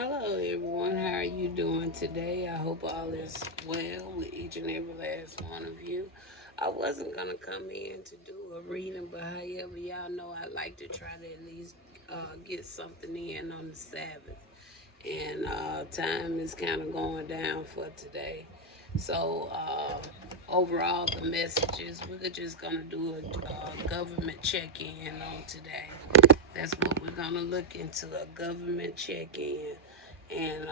Hello, everyone. How are you doing today? I hope all is well with each and every last one of you. I wasn't going to come in to do a reading, but however, y'all know I like to try to at least get something in on the Sabbath. And time is kind of going down for today. So, overall, the messages, we're just going to do a government check in on today. That's what we're going to look into, a government check in. And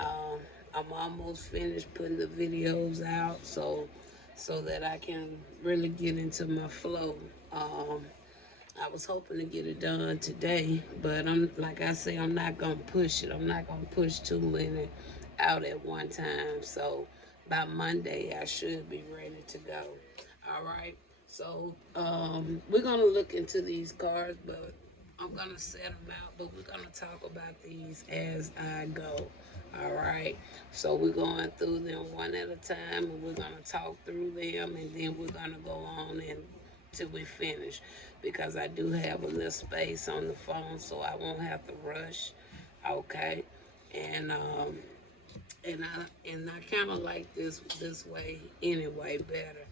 I'm almost finished putting the videos out so that I can really get into my flow. I was hoping to get it done today, but I'm like I say, I'm not gonna push it. I'm not gonna push too many out at one time. So by Monday, I should be ready to go. All right. So we're gonna look into these cards, but I'm gonna set them out. But we're gonna talk about these as I go. All right. So we're going through them one at a time, and we're gonna talk through them, and then we're gonna go on and till we finish, because I do have a little space on the phone, so I won't have to rush. Okay, and I kind of like this way anyway better,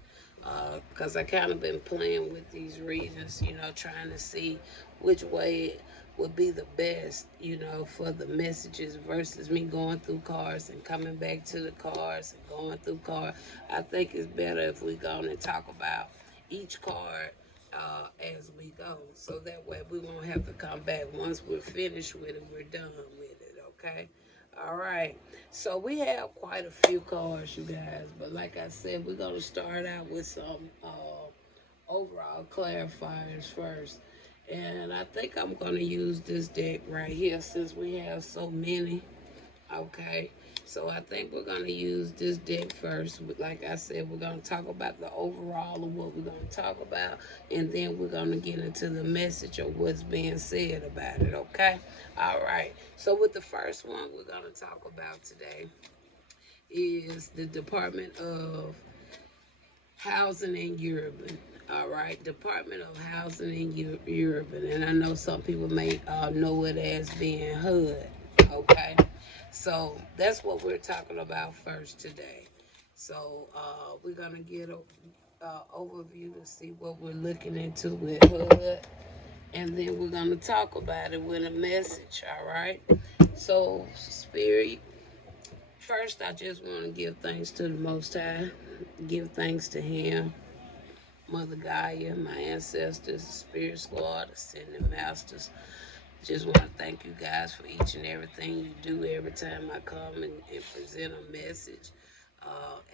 because I kind of been playing with these readings, trying to see which way would be the best, for the messages versus me going through cards and coming back to the cards and going through cards. I think it's better if we go on and talk about each card as we go, so that way we won't have to come back. Once we're finished with it, we're done with it. Okay. All right. So we have quite a few cards, you guys. But like I said, we're gonna start out with some overall clarifiers first. And I think I'm gonna use this deck right here since we have so many. Okay, so I think we're going to use this deck first. Like I said, we're going to talk about the overall of what we're going to talk about, and then we're going to get into the message of what's being said about it, okay? All right, so with the first one we're going to talk about today is the Department of Housing and Urban. All right, Department of Housing and Urban. And I know some people may know it as being HUD. Okay, so that's what we're talking about first today. So we're gonna get a overview to see what we're looking into with HUD, and then we're gonna talk about it with a message. All right. So Spirit, first I just want to give thanks to the Most High. Give thanks to Him, Mother Gaia, my ancestors, Spirit Squad, Ascending Masters. Just want to thank you guys for each and everything you do every time I come and present a message.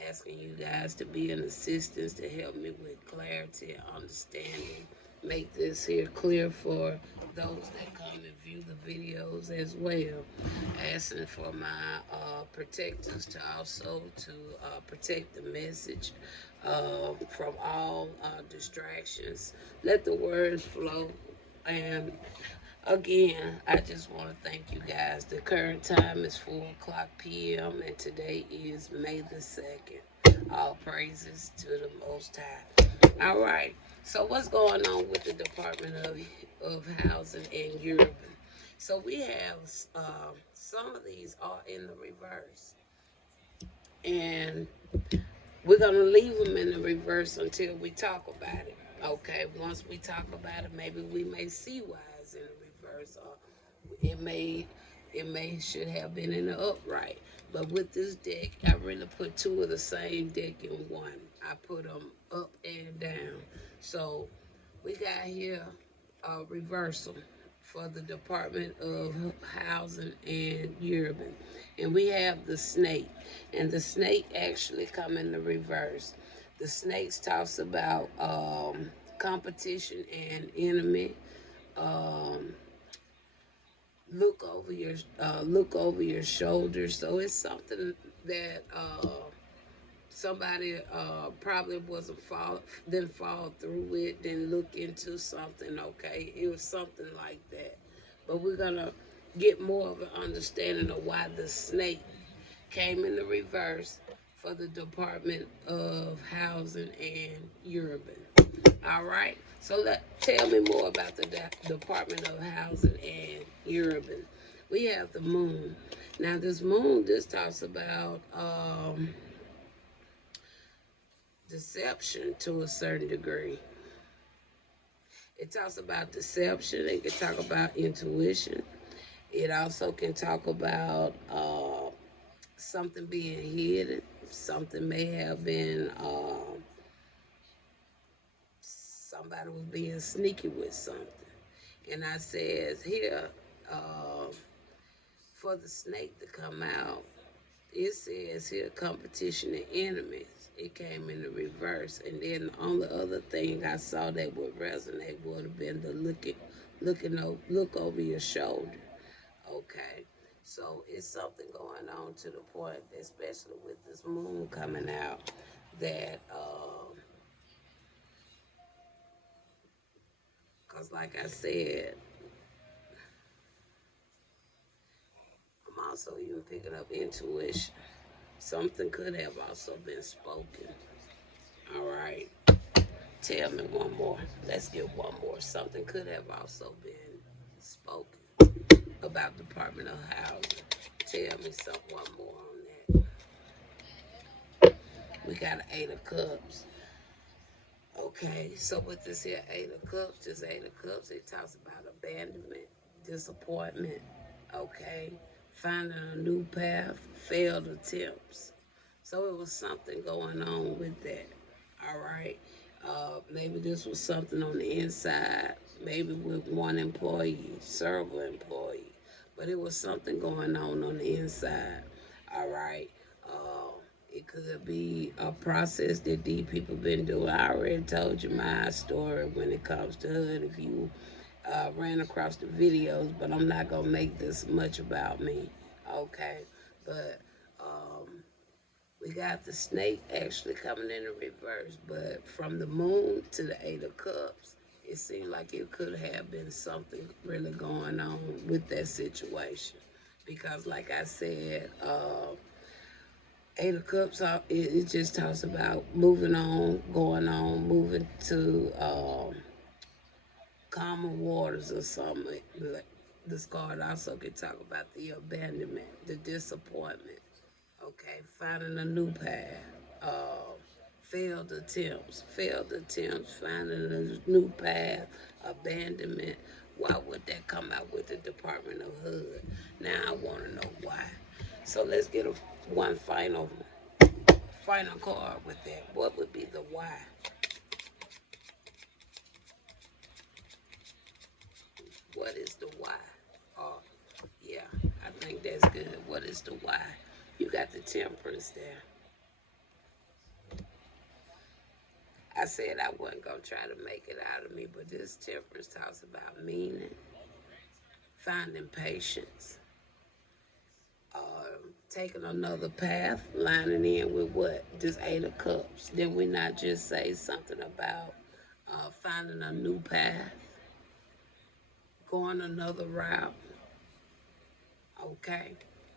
Asking you guys to be an assistance to help me with clarity and understanding. Make this here clear for those that come and view the videos as well. Asking for my protectors to also to protect the message from all distractions. Let the words flow. And again, I just want to thank you guys. The current time is 4 o'clock p.m. and today is May the 2nd. All praises to the Most High. All right. So what's going on with the Department of Housing and Urban? So we have some of these are in the reverse. And we're going to leave them in the reverse until we talk about it. Okay, once we talk about it, maybe we may see why it's in the reverse, or it may should have been in the upright. But with this deck, I really put two of the same deck in one. I put them up and down. So we got here a reversal for the Department of Housing and Urban. And we have the snake. And the snake actually come in the reverse. The snakes talks about competition and enemy. Um, look over your shoulder. So it's something that somebody probably wasn't didn't fall through with, didn't look into something. Okay, it was something like that. But we're gonna get more of an understanding of why the snake came in the reverse for the Department of Housing and Urban. All right. So tell me more about the Department of Housing and Urban. We have the moon. Now this moon, this talks about deception to a certain degree. It talks about deception. It can talk about intuition. It also can talk about something being hidden. Something may have been, somebody was being sneaky with something. And I says here, uh, for the snake to come out, it says here competition and enemies. It came in the reverse. And then the only other thing I saw that would resonate would have been the look over your shoulder. Okay. So it's something going on to the point, especially with this moon coming out, that because like I said, I'm also even picking up intuition. Something could have also been spoken. All right. Tell me one more. Let's get one more. Something could have also been spoken about Department of Housing. Tell me one more on that. We got an Eight of Cups. Okay, so with this here Eight of Cups, this Eight of Cups, it talks about abandonment, disappointment, okay, finding a new path, failed attempts. So it was something going on with that. All right. Maybe this was something on the inside, maybe with one employee, several employees, but it was something going on the inside. All right. It could be a process that these people been doing. I already told you my story when it comes to HUD. If you ran across the videos, but I'm not gonna make this much about me. Okay. But we got the snake actually coming in the reverse, but from the moon to the Eight of Cups, it seemed like it could have been something really going on with that situation. Because, like I said, Eight of Cups, it just talks about moving on, going on, moving to calmer waters or something. This card also can talk about the abandonment, the disappointment. Okay, finding a new path. Failed attempts, finding a new path, abandonment. Why would that come out with the Department of HUD? Now I want to know why. So let's get one final card with that. What would be the why? What is the why? Oh, yeah, I think that's good. What is the why? You got the Temperance there. I said I wasn't going to try to make it out of me, but this Temperance talks about meaning, finding patience, taking another path, lining in with what? This Eight of Cups. Did we not just say something about finding a new path, going another route? Okay.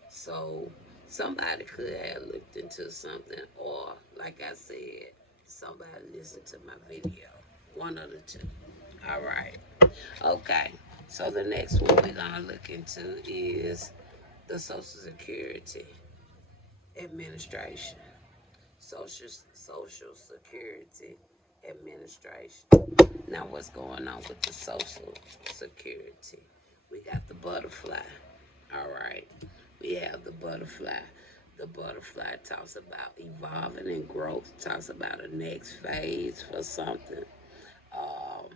So somebody could have looked into something, or like I said, somebody listened to my video. One of the two. All right. Okay. So the next one we're gonna look into is the Social Security Administration. Social Security Administration. Now what's going on with the Social Security? We got the butterfly. All right. We have the butterfly. The butterfly talks about evolving and growth, talks about a next phase for something. Um,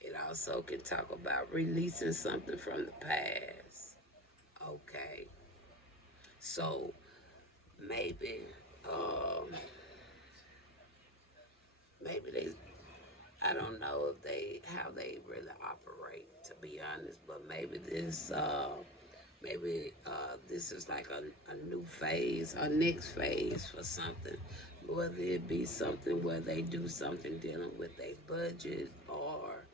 it also can talk about releasing something from the past. Okay. So maybe, um, maybe they, I don't know if how they really operate, to be honest, but maybe this is like a new phase, a next phase for something. Whether it be something where they do something dealing with a budget, or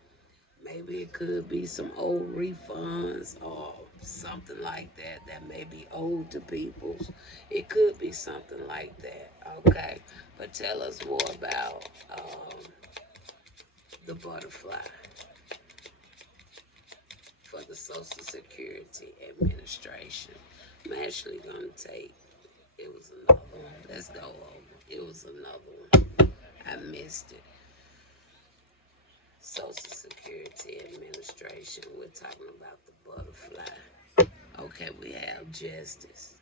maybe it could be some old refunds or something like that that may be owed to people. It could be something like that, okay? But tell us more about the butterfly for the Social Security Administration. I'm actually gonna take. It was another one. Let's go over. It was another one. I missed it. Social Security Administration. We're talking about the butterfly. Okay, we have justice.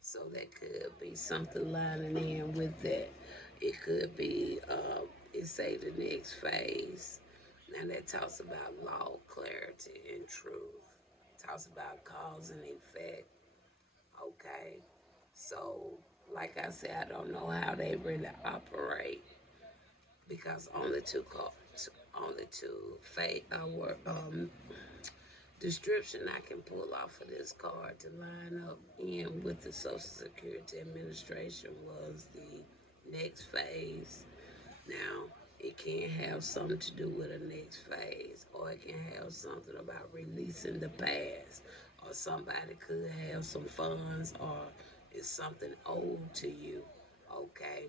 So that could be something lining in with that. It could be, it say the next phase. Now that talks about law, clarity, and truth. Talks about cause and effect. Okay, so like I said, I don't know how they really operate because only two description I can pull off of this card to line up in with the Social Security Administration was the next phase. Now, it can have something to do with the next phase, or it can have something about releasing the past, or somebody could have some funds, or it's something owed to you. Okay,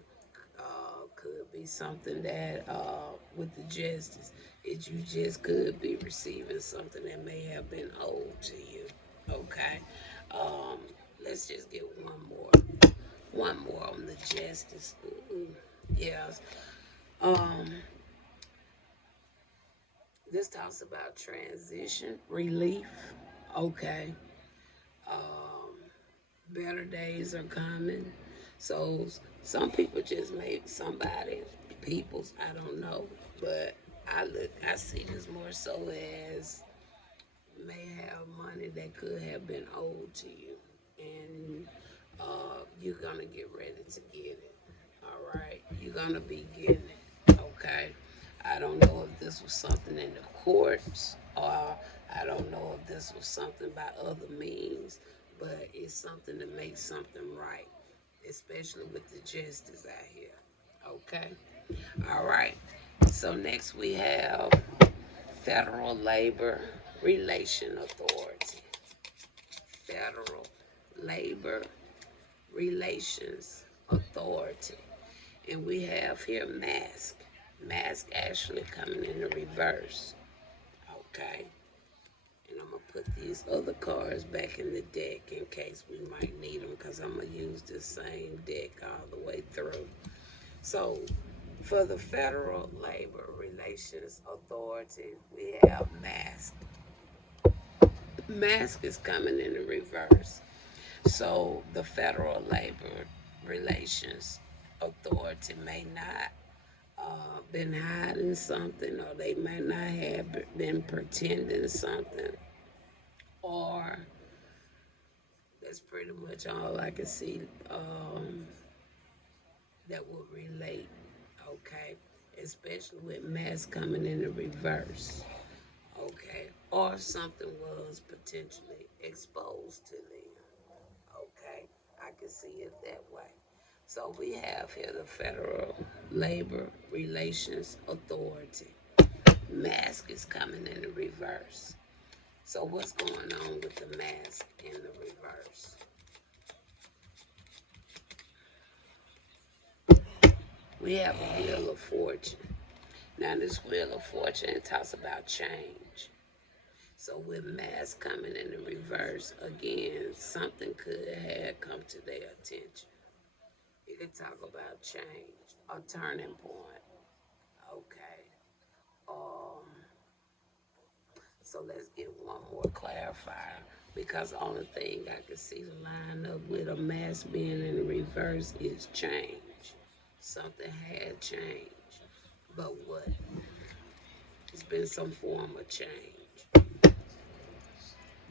could be something that with the justice, you just could be receiving something that may have been owed to you. Okay, um, let's just get one more on the justice. Ooh, yes. Um, this talks about transition, relief. Okay. Um, better days are coming. So some people just make people's, I don't know, but I see this more so as may have money that could have been owed to you, and you're gonna get ready to get it. All right, you're gonna be getting it. Okay, I don't know if this was something in the courts, or I don't know if this was something by other means, but it's something to make something right, especially with the justice out here. Okay, all right. So next we have Federal Labor Relation Authority. Federal Labor Relations Authority. And we have here mask. Mask actually coming in the reverse. Okay. And I'm going to put these other cards back in the deck in case we might need them because I'm going to use the same deck all the way through. So for the Federal Labor Relations Authority, we have mask. Mask is coming in the reverse. So the Federal Labor Relations Authority may not been hiding something, or they may not have been pretending something, or that's pretty much all I can see that would relate. Okay, especially with mass coming in the reverse. Okay, or something was potentially exposed to them. Okay, I can see it that way. So we have here the Federal Labor Relations Authority. Mask is coming in the reverse. So what's going on with the mask in the reverse? We have a Wheel of Fortune. Now this Wheel of Fortune talks about change. So with mask coming in the reverse, again, something could have come to their attention. You could talk about change, a turning point. Okay. Um, so let's get one more clarifier because the only thing I can see to line up with a mask being in the reverse is change. Something had changed. But what? It's been some form of change.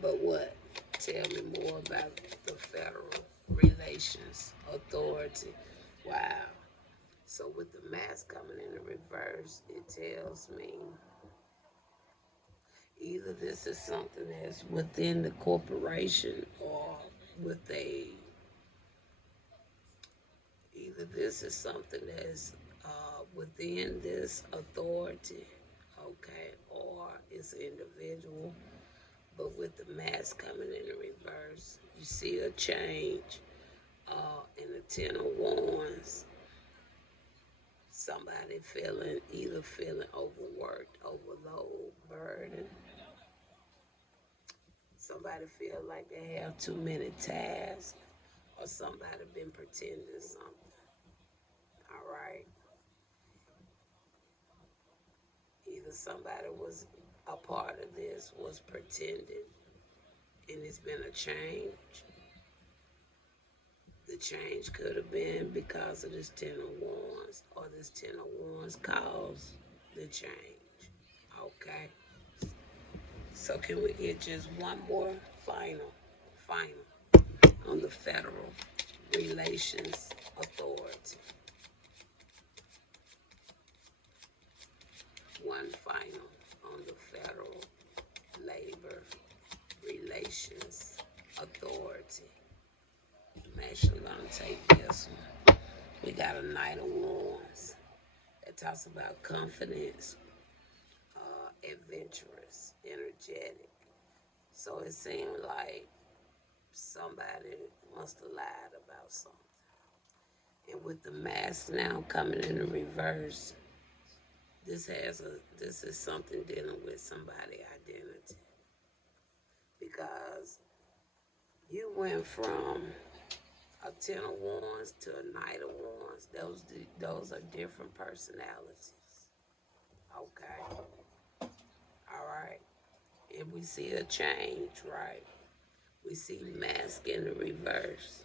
But what? Tell me more about the Federal Relations Authority. Wow. So with the mask coming in the reverse, it tells me either this is something that's within the corporation or with a either this is something that's within this authority, okay, or it's an individual. But with the mask coming in the reverse, you see a change in the Ten of Wands. Somebody either feeling overworked, overload, burdened. Somebody feel like they have too many tasks, or somebody been pretending something. All right. Either somebody was a part of this, was pretending, and it's been a change. The change could have been because of this Ten of Wands, or this Ten of Wands caused the change. Okay. So can we get just one more final on the Federal Relations Authority? One final on the Federal Labor Relations Authority. I'm actually going to take this one. We got a Knight of Wands. It talks about confidence, adventurous, energetic. So it seemed like somebody must have lied about something. And with the mask now coming in the reverse, this is something dealing with somebody's identity, because you went from a Ten of Wands to a Knight of Wands. Those are different personalities. Okay, all right, and we see a change, right? We see mask in the reverse.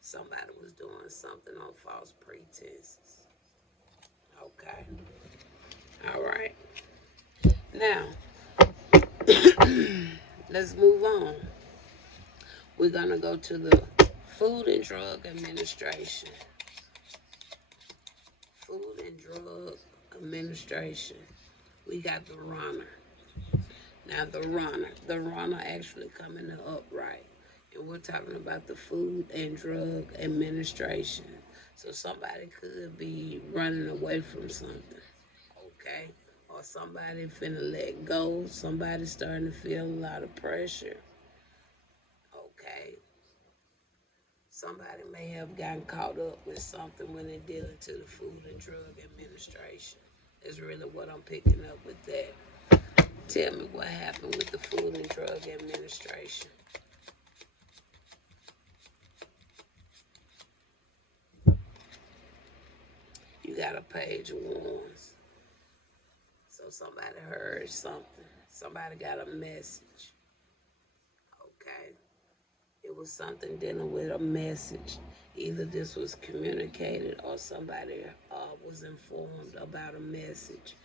Somebody was doing something on false pretenses. Okay, all right. Now let's move on. We're gonna go to the Food and Drug Administration. Food and Drug Administration. We got the runner. Now the runner actually coming to upright. And we're talking about the Food and Drug Administration. So somebody could be running away from something. Okay? Or somebody finna let go. Somebody starting to feel a lot of pressure. Okay? Somebody may have gotten caught up with something when they're dealing to the Food and Drug Administration. Is really what I'm picking up with that. Tell me what happened with the Food and Drug Administration. You got a Page of Wands. So somebody heard something. Somebody got a message. Okay. It was something dealing with a message. Either this was communicated or somebody was informed about a message.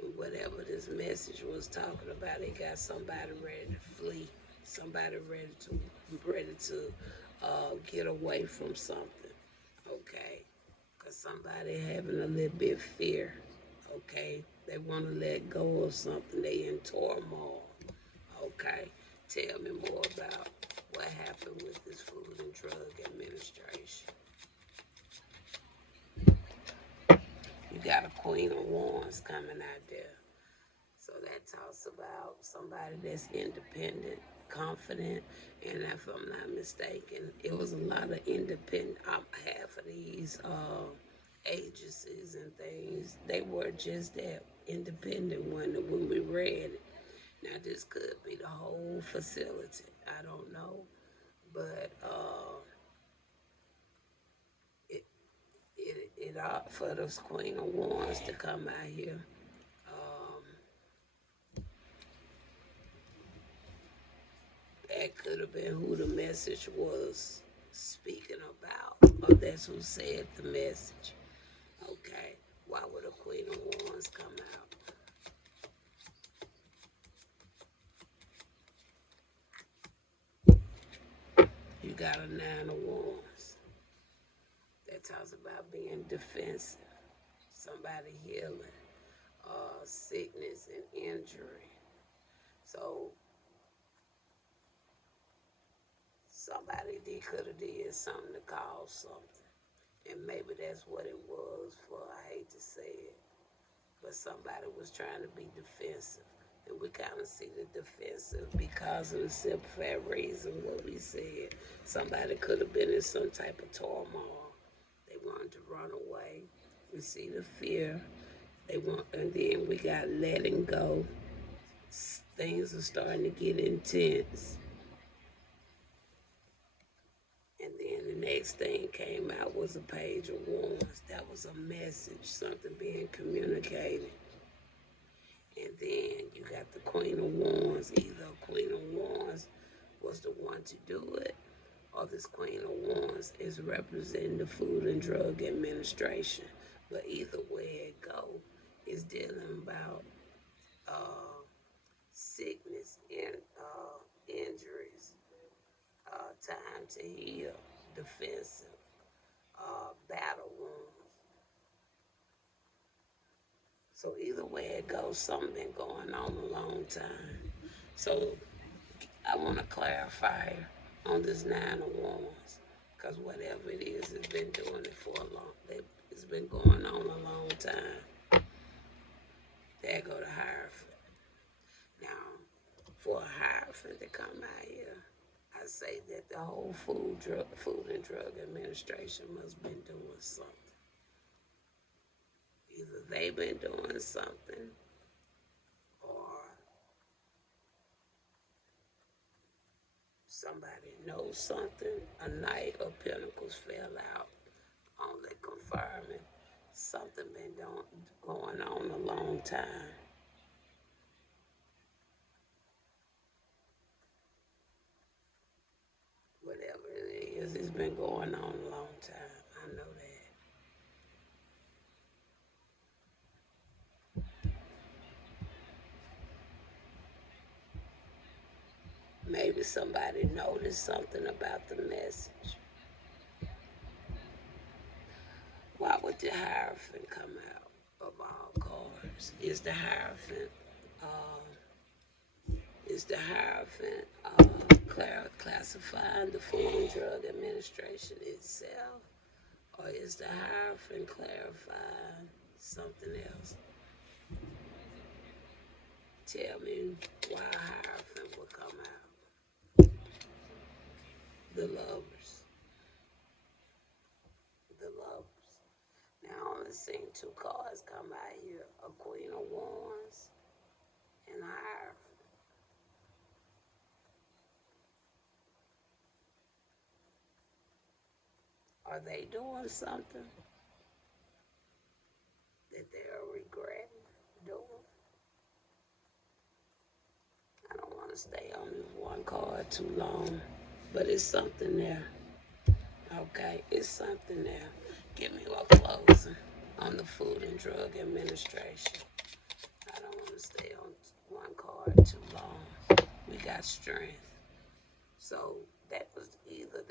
And whatever this message was talking about, it got somebody ready to flee. Somebody ready to get away from something. Okay. Because somebody having a little bit of fear. Okay. They want to let go of something. They in turmoil. Okay. Tell me more about what happened with this Food and Drug Administration. You got a Queen of Wands coming out there. So that talks about somebody that's independent, confident, and if I'm not mistaken, it was a lot of independent. Half of these agencies and things, they were just that independent when we read it. Now this could be the whole facility. I don't know, but it ought for this Queen of Wands to come out here. That could have been who the message was speaking about, or that's who said the message. Okay, why would a Queen of Wands come out? You got a Nine of Wands. That talks about being defensive, somebody healing, sickness and injury. So somebody could have did something to cause something. And maybe that's what it was for, I hate to say it. But somebody was trying to be defensive. And we kind of see the defensive because of the simple fact reason what we said. Somebody could have been in some type of turmoil. They wanted to run away. We see the fear. And then we got letting go. Things are starting to get intense. next thing came out was a page of wands. That was a message, something being communicated. And then you got the Queen of Wands. Either Queen of Wands was the one to do it, or this Queen of Wands is representing the Food and Drug Administration. But either way it go, it's dealing about sickness and injuries, time to heal, defensive, battle wounds. So either way it goes, something been going on a long time. So I want to clarify on this Nine of Wands, because whatever it is, it's been doing it for a long. It's been going on a long time. There go the Hierophant. Now, for a Hierophant to come out here, I say that the whole Food and Drug Administration must have been doing something. Either they've been doing something, or somebody knows something. A Knight of Pentacles fell out, only confirming something been going on a long time. Whatever it is, it's been going on a long time. I know that. Maybe somebody noticed something about the message. Why would the Hierophant come out of all cards? Is the Hierophant classifying the Food and Drug Administration itself, or is the Hierophant clarifying something else? Tell me why a Hierophant would come out. The Lovers. The Lovers. Now I only seen two cards come out here: a Queen of Wands and a Hierophant. Are they doing something that they're regretting doing? I don't want to stay on this one card too long, but it's something there. Okay, it's something there. Give me a closing on the Food and Drug Administration. I don't want to stay on one card too long. We got strength. So that was either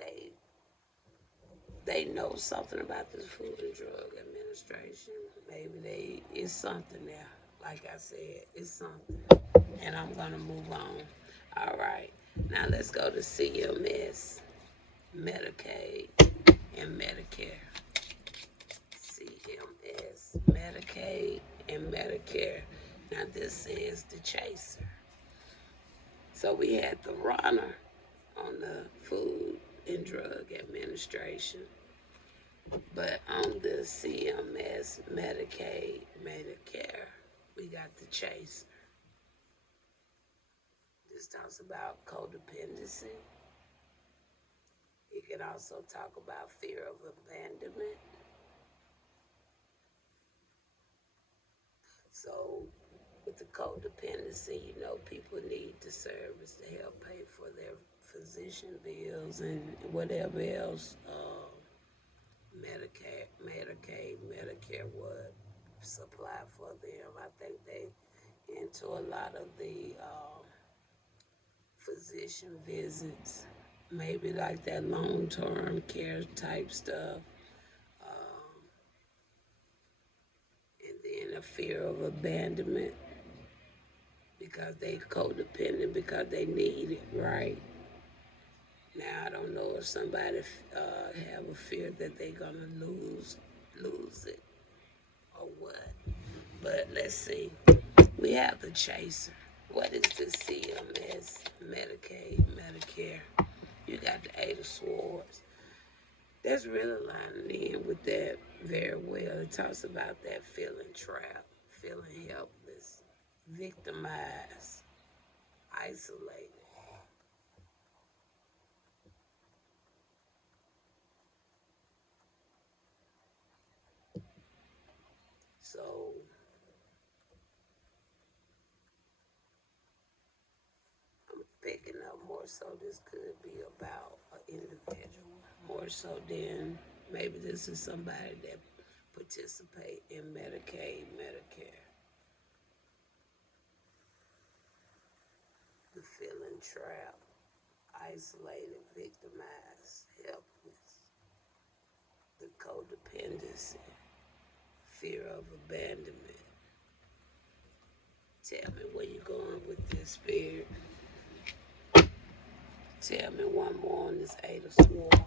they know something about this Food and Drug Administration. Maybe it's something there. Like I said, it's something. And I'm gonna move on. All right. Now let's go to CMS, Medicaid, and Medicare. CMS, Medicaid, and Medicare. Now this is the chaser. So we had the runner on the Food and Drug Administration, but on the CMS, Medicaid, Medicare, we got the chaser. This talks about codependency. It can also talk about fear of abandonment. So with the codependency, people need the service to help pay for their physician bills and whatever else Medicaid, Medicare would supply for them. I think they into a lot of the physician visits, maybe like that long-term care type stuff. And then a fear of abandonment because they codependent because they need it, right? Now I don't know if somebody have a fear that they're gonna lose it or what. But let's see. We have the chaser. What is the CMS, Medicaid, Medicare? You got the Eight of Swords. That's really lining in with that very well. It talks about that feeling trapped, feeling helpless, victimized, isolated. So I'm picking up more so this could be about an individual more so than maybe this is somebody that participate in Medicaid, Medicare. The feeling trapped, isolated, victimized, helpless, the codependency, fear of abandonment. Tell me where you going with this, spirit. Tell me one more on this Eight of Swords.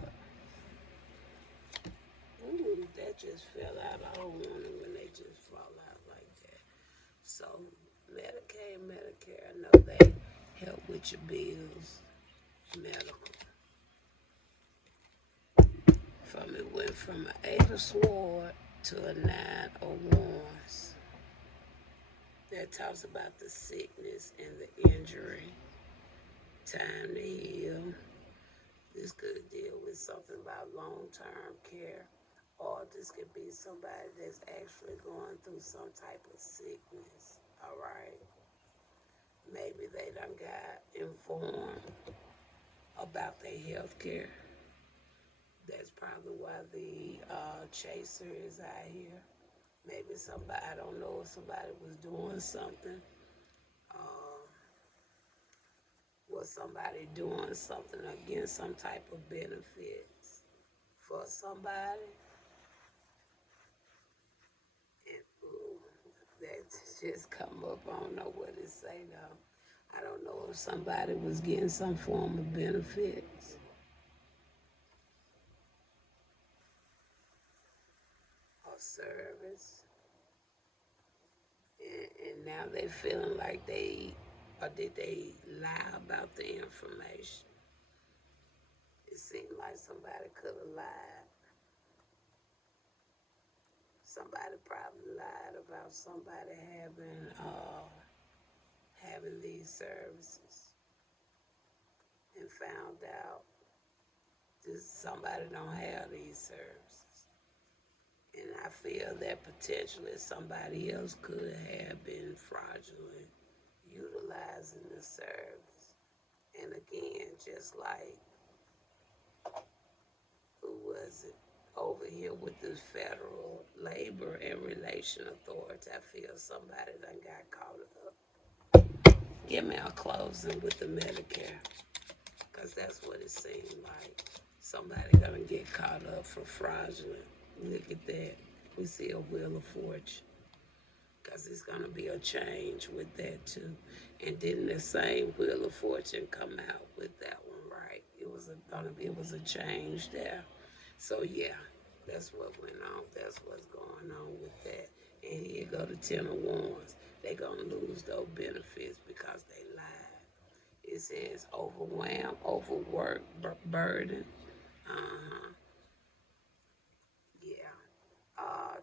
Ooh, that just fell out. I don't want them when they just fall out like that. So, Medicaid, Medicare, I know they help with your bills, medical. From it went from an Eight of Swords to a Nine of Wands. That talks about the sickness and the injury, time to heal. This could deal with something about long-term care, or this could be somebody that's actually going through some type of sickness. All right, maybe they done got informed about their health care. That's probably why the chaser is out here. Maybe somebody, I don't know if somebody was doing something. Uh, was somebody doing something against some type of benefits for somebody? And ooh, that just come up. I don't know what it say though. I don't know if somebody was getting some form of benefits or service, and now they feeling like they, or did they lie about the information? It seemed like somebody could have lied. Somebody probably lied about somebody having these services and found out this somebody don't have these services. And I feel that potentially somebody else could have been fraudulent utilizing the service. And again, just like, who was it over here with the Federal Labor and Relation Authority? I feel somebody done got caught up. Give me a closing with the Medicare, because that's what it seemed like. Somebody gonna get caught up for fraudulent. Look at that. We see a wheel of fortune, because it's gonna be a change with that too. And didn't the same wheel of fortune come out with that one, right? It was a change there. So yeah, that's what went on. That's what's going on with that. And here go the Ten of Wands. They gonna lose those benefits because they lied. It says overwhelmed, overworked, burden. Uh-huh. Yeah.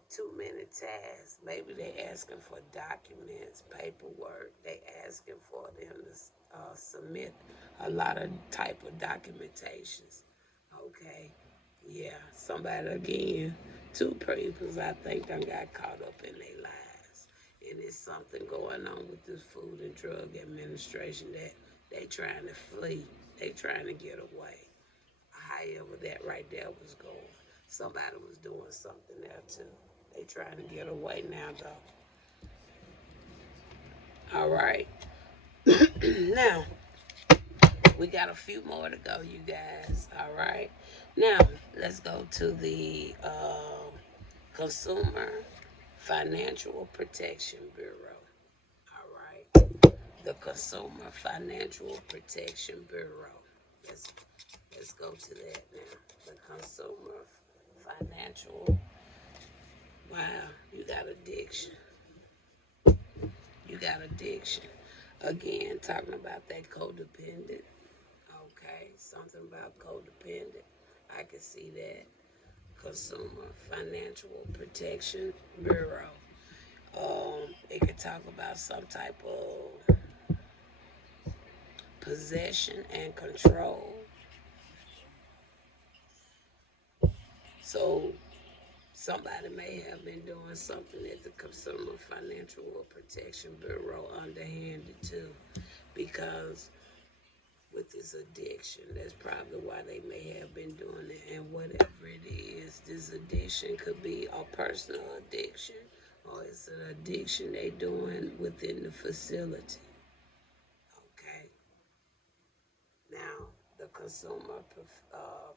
Too many tasks. Maybe they asking for documents, paperwork. They asking for them to submit a lot of type of documentations. Okay. Yeah. Somebody again, two people I think done got caught up in their lives. And it's something going on with this Food and Drug Administration that they trying to flee. They trying to get away. However that right there was going. Somebody was doing something there too. They trying to get away now though. All right. Now, we got a few more to go, you guys. All right. Now, let's go to the Consumer Financial Protection Bureau. All right. The Consumer Financial Protection Bureau. Let's let's go to that now. The Consumer Financial. Wow, you got addiction. You got addiction. Again, talking about that codependent. Okay, something about codependent. I can see that. Consumer Financial Protection Bureau. It could talk about some type of possession and control. So Somebody may have been doing something at the Consumer Financial Protection Bureau underhanded too, because with this addiction, that's probably why they may have been doing it. And whatever it is, this addiction could be a personal addiction, or it's an addiction they doing within the facility. Okay. Now, the Consumer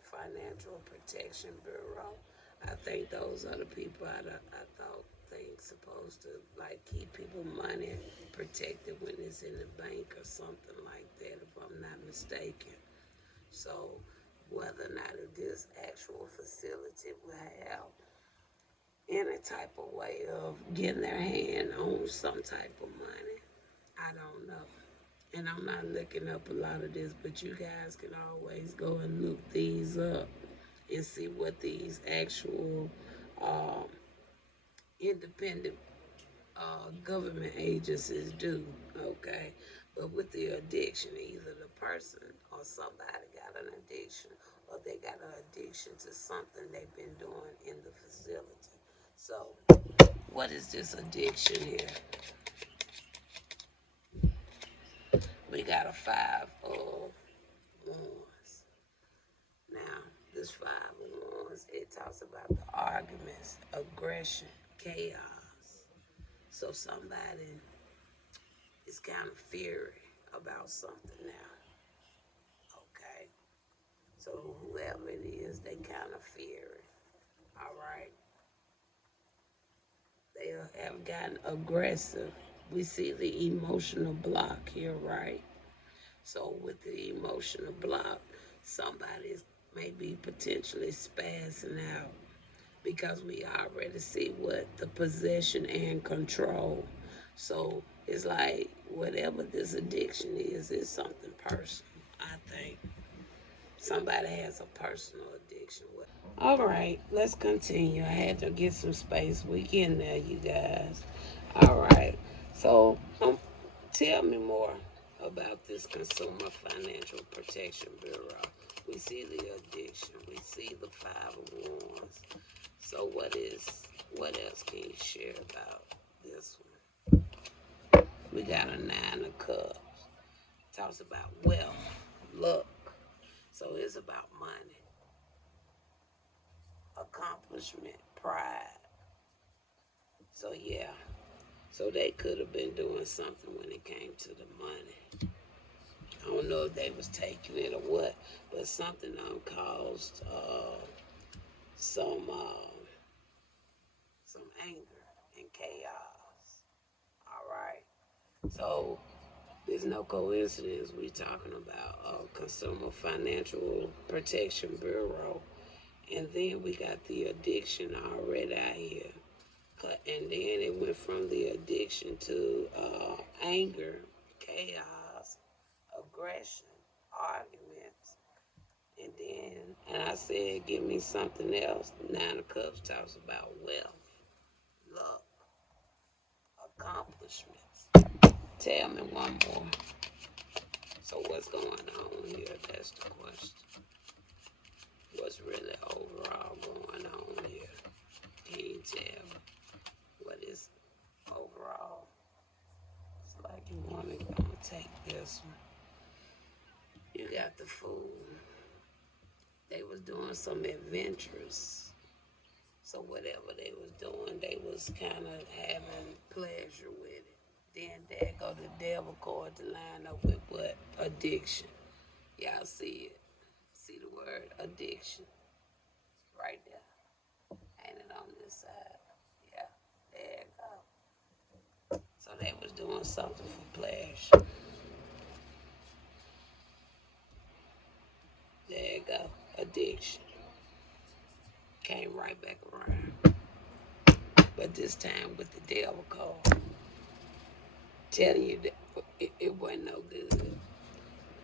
Financial Protection Bureau, I think those are the people I thought things supposed to like keep people money protected when it's in the bank or something like that, if I'm not mistaken. So, whether or not this actual facility will have any type of way of getting their hand on some type of money, I don't know. And I'm not looking up a lot of this, but you guys can always go and look these up and see what these actual um, independent government agencies do. Okay, but with the addiction, either the person or somebody got an addiction, or they got an addiction to something they've been doing in the facility. So, what is this addiction here? We got a five of wands. Now, this five of wands, it talks about the arguments, aggression, chaos. So somebody is kind of fiery about something now. Okay. So whoever it is, they kind of fiery. All right. They have gotten aggressive. We see the emotional block here, right? So with the emotional block, somebody may be potentially spazzing out, because we already see what the possession and control. So it's like whatever this addiction is, it's something personal, I think. Somebody has a personal addiction. All right, let's continue. I had to get some space. We getting there, you guys. All right. So tell me more about this Consumer Financial Protection Bureau. We see the addiction. We see the five of wands. So what else can you share about this one? We got a nine of cups. Talks about wealth, luck. So it's about money, accomplishment, pride. So yeah. So they could have been doing something when it came to the money. I don't know if they was taking it or what, but something caused some anger and chaos. All right. So there's no coincidence we talking about Consumer Financial Protection Bureau, and then we got the addiction already out here. And then it went from the addiction to anger, chaos, aggression, arguments, and I said, give me something else. Nine of Cups talks about wealth, luck, accomplishments. Tell me one more. So what's going on here? That's the question. What's really overall going on here? Can you tell me what is overall? It's like you want to take this one. You got the Fool. They was doing some adventures. So whatever they was doing, they was kind of having pleasure with it. Then there go the devil card to line up with what? Addiction. Y'all see it. See the word addiction right there. Ain't it on this side? Yeah, there you go. So they was doing something for pleasure. There you go. Addiction. Came right back around. But this time with the devil card. Telling you that it wasn't no good.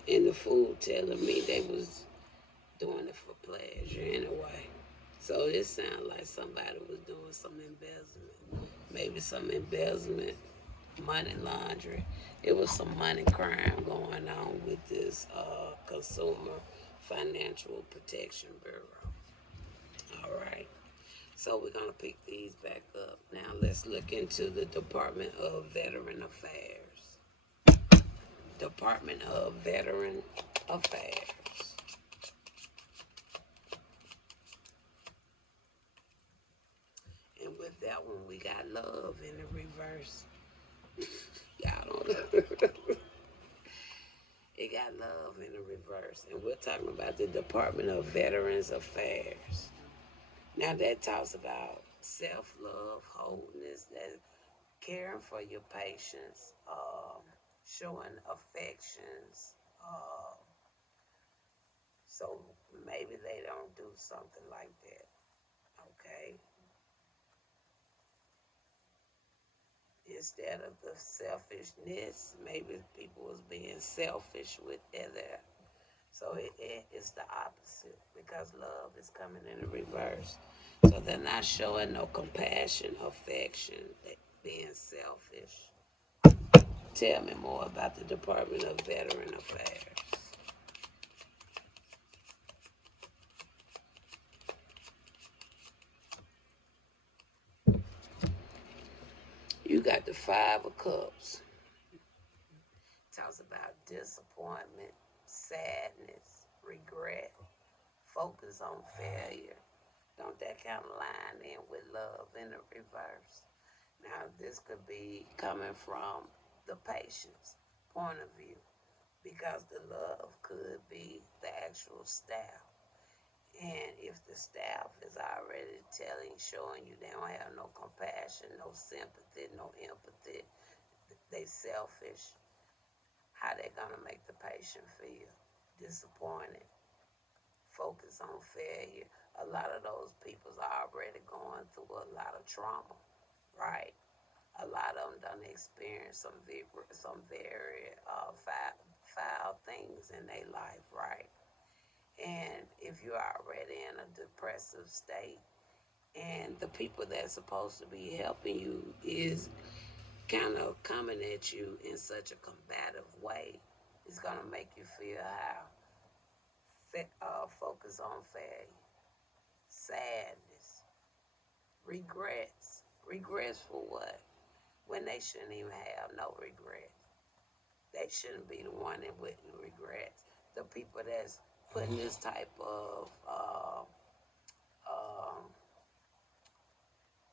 And the Fool telling me they was doing it for pleasure anyway. So it sounded like somebody was doing some embezzlement. Maybe some embezzlement, money laundering. It was some money crime going on with this Consumer Financial Protection Bureau. All right. So we're going to pick these back up. Now let's look into the Department of Veteran Affairs. Department of Veteran Affairs. And with that one, we got love in the reverse. Y'all don't know. It got love in the reverse. And we're talking about the Department of Veterans Affairs. Now that talks about self-love, wholeness, that caring for your patients, showing affections. So maybe they don't do something like that. Okay. Instead of the selfishness, maybe people was being selfish with other. So it's the opposite because love is coming in the reverse. So they're not showing no compassion, affection, being selfish. Tell me more about the Department of Veteran Affairs. You got the Five of Cups. Talks about disappointment, sadness, regret, focus on failure. Don't that kind of line in with love in the reverse? Now, this could be coming from the patient's point of view because the love could be the actual staff. And if the staff is already showing you they don't have no compassion, no sympathy, no empathy, they selfish, how they gonna make the patient feel? Disappointed, focus on failure. A lot of those people's already going through a lot of trauma, right? A lot of them done experience some very foul things in their life, right? And if you're already in a depressive state, and the people that's supposed to be helping you is kind of coming at you in such a combative way, it's gonna make you feel how focus on failure, sadness, regrets. Regrets for what? When they shouldn't even have no regrets. They shouldn't be the one that with regrets. The people that's putting this type of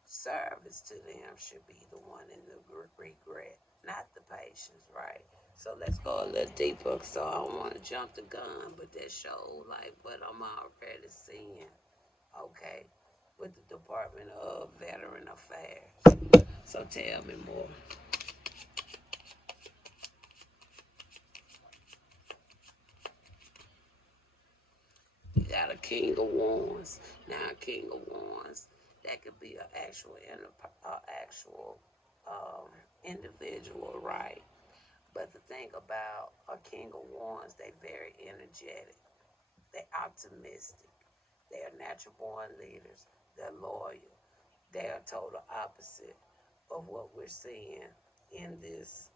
service to them should be the one in the regret, not the patients, right? So let's go a little deeper. So I don't want to jump the gun, but that show like what I'm already seeing, okay, with the Department of Veteran Affairs. So tell me more. You got a King of Wands. Now, a King of Wands, that could be an actual individual, right? But the thing about a King of Wands, they very energetic. They optimistic. They are natural born leaders. They're loyal. They are total opposite of what we're seeing in this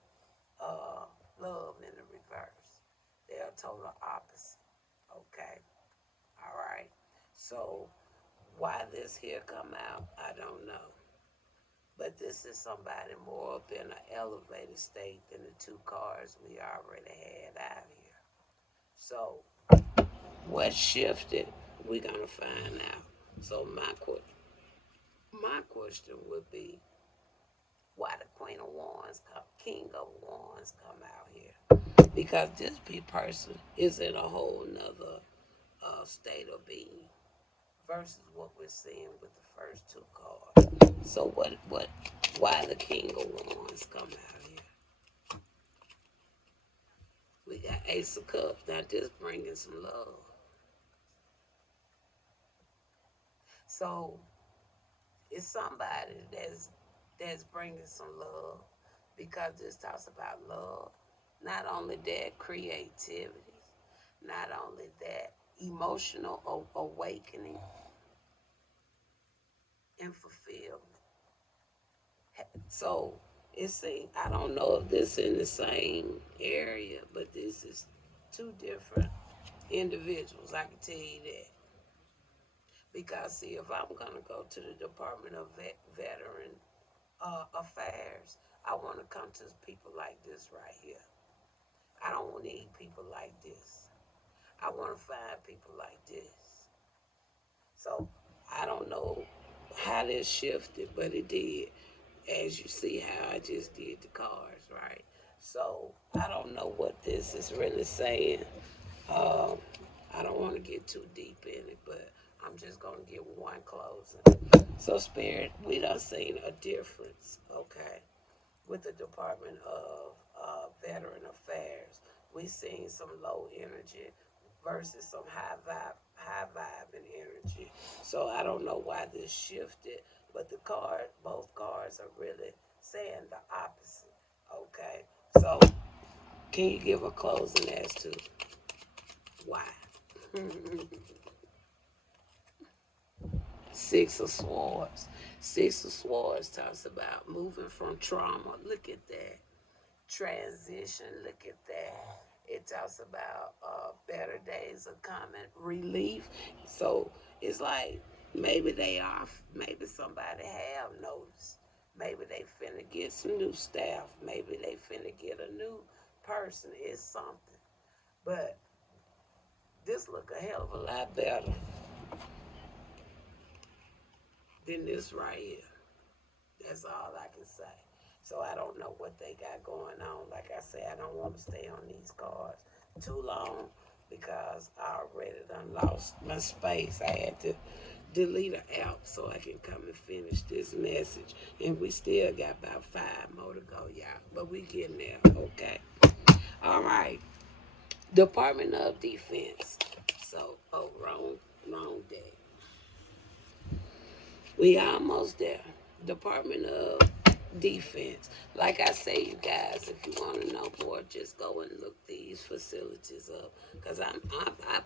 love in the reverse. They are total opposite. Okay. All right. So why this here come out, I don't know. But this is somebody more up in an elevated state than the two cards we already had out here. So what shifted? We're gonna find out. So my question would be, why the Queen of Wands, King of Wands come out here? Because this person is in a whole nother state of being versus what we're seeing with the first two cards. So why the King of Wands come out here? We got Ace of Cups. Now this bringing some love. So it's somebody that's bringing some love because this talks about love. Not only that, creativity. Not only that, emotional awakening and fulfillment. So it's I don't know if this is in the same area, but this is two different individuals. I can tell you that Because, see, if I'm going to go to the Department of Veteran Affairs, I want to come to people like this right here. I don't need people like this. I want to find people like this. So I don't know how this shifted, but it did. As you see how I just did the cars, right? So I don't know what this is really saying. Um, I don't want to get too deep in it, but I'm just going to get one closing. So, Spirit, we done seen a difference, okay, with the Department of Veteran Affairs. We seen some low energy versus some high vibe and energy. So I don't know why this shifted, but both cards are really saying the opposite. Okay, so can you give a closing as to why? Six of Swords. Six of Swords talks about moving from trauma. Look at that. Transition. Look at that. It talks about better days are coming. Relief. So it's like maybe they are. Maybe somebody have noticed. Maybe they finna get some new staff. Maybe they finna get a new person. It's something. But this look a hell of a lot better than this right here. That's all I can say. So I don't know what they got going on. Like I said, I don't want to stay on these cards too long because I already done lost my space. I had to delete an app so I can come and finish this message. And we still got about 5 more to go, y'all. But we getting there, okay? All right. Department of Defense. So, oh, wrong day. We almost there. Department of Defense. Like I say, you guys, if you want to know more, just go and look these facilities up. Because I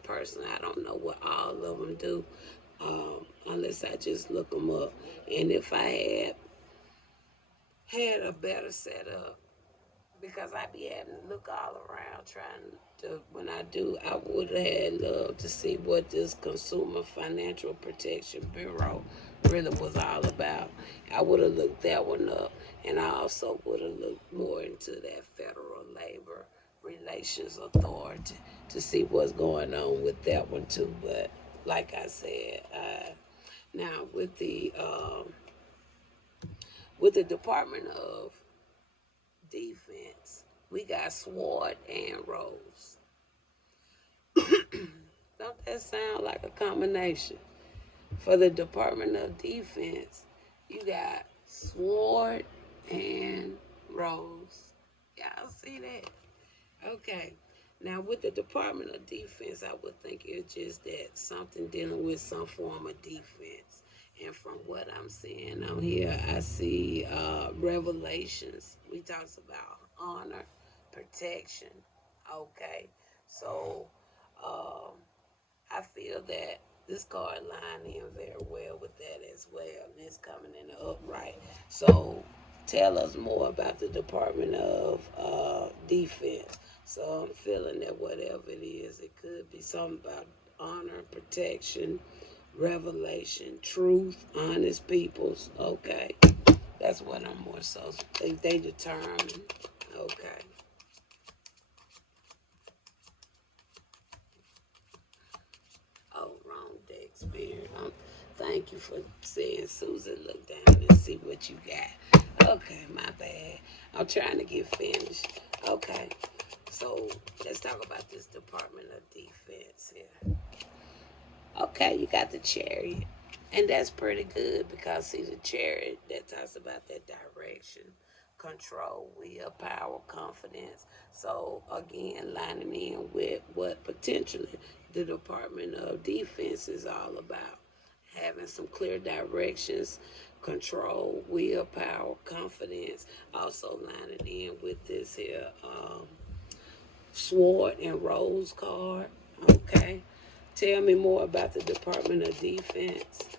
personally, I don't know what all of them do unless I just look them up. And if I had a better setup, because I be having to look all around trying to, when I do, I would have had loved to see what this Consumer Financial Protection Bureau really was all about. I would have looked that one up, and I also would have looked more into that Federal Labor Relations Authority to see what's going on with that one too. But like I said, now with the Department of Defense, we got Sword and Rose. Don't that sound like a combination? For the Department of Defense, you got Sword and Rose. Y'all see that? Okay. Now, with the Department of Defense, I would think it's just that something dealing with some form of defense. And from what I'm seeing on here, I see revelations. We talks about honor, protection. Okay. So, um, I feel that this card line in very well with that as well. And it's coming in the upright. So tell us more about the Department of Defense. So I'm feeling that whatever it is, it could be something about honor, protection, revelation, truth, honest peoples. Okay. That's what I'm more so think they determine. Okay. Oh, wrong deck, Spirit. Thank you for saying, Susan, look down and see what you got. Okay, my bad. I'm trying to get finished. Okay, so let's talk about this Department of Defense here. Okay, you got the Chariot. And that's pretty good because, see, the Chariot, that talks about that direction, control, will, power, confidence. So, again, lining in with what potentially the Department of Defense is all about. Having some clear directions, control, will, power, confidence. Also lining in with this here Sword and Rose card. Okay. Tell me more about the Department of Defense.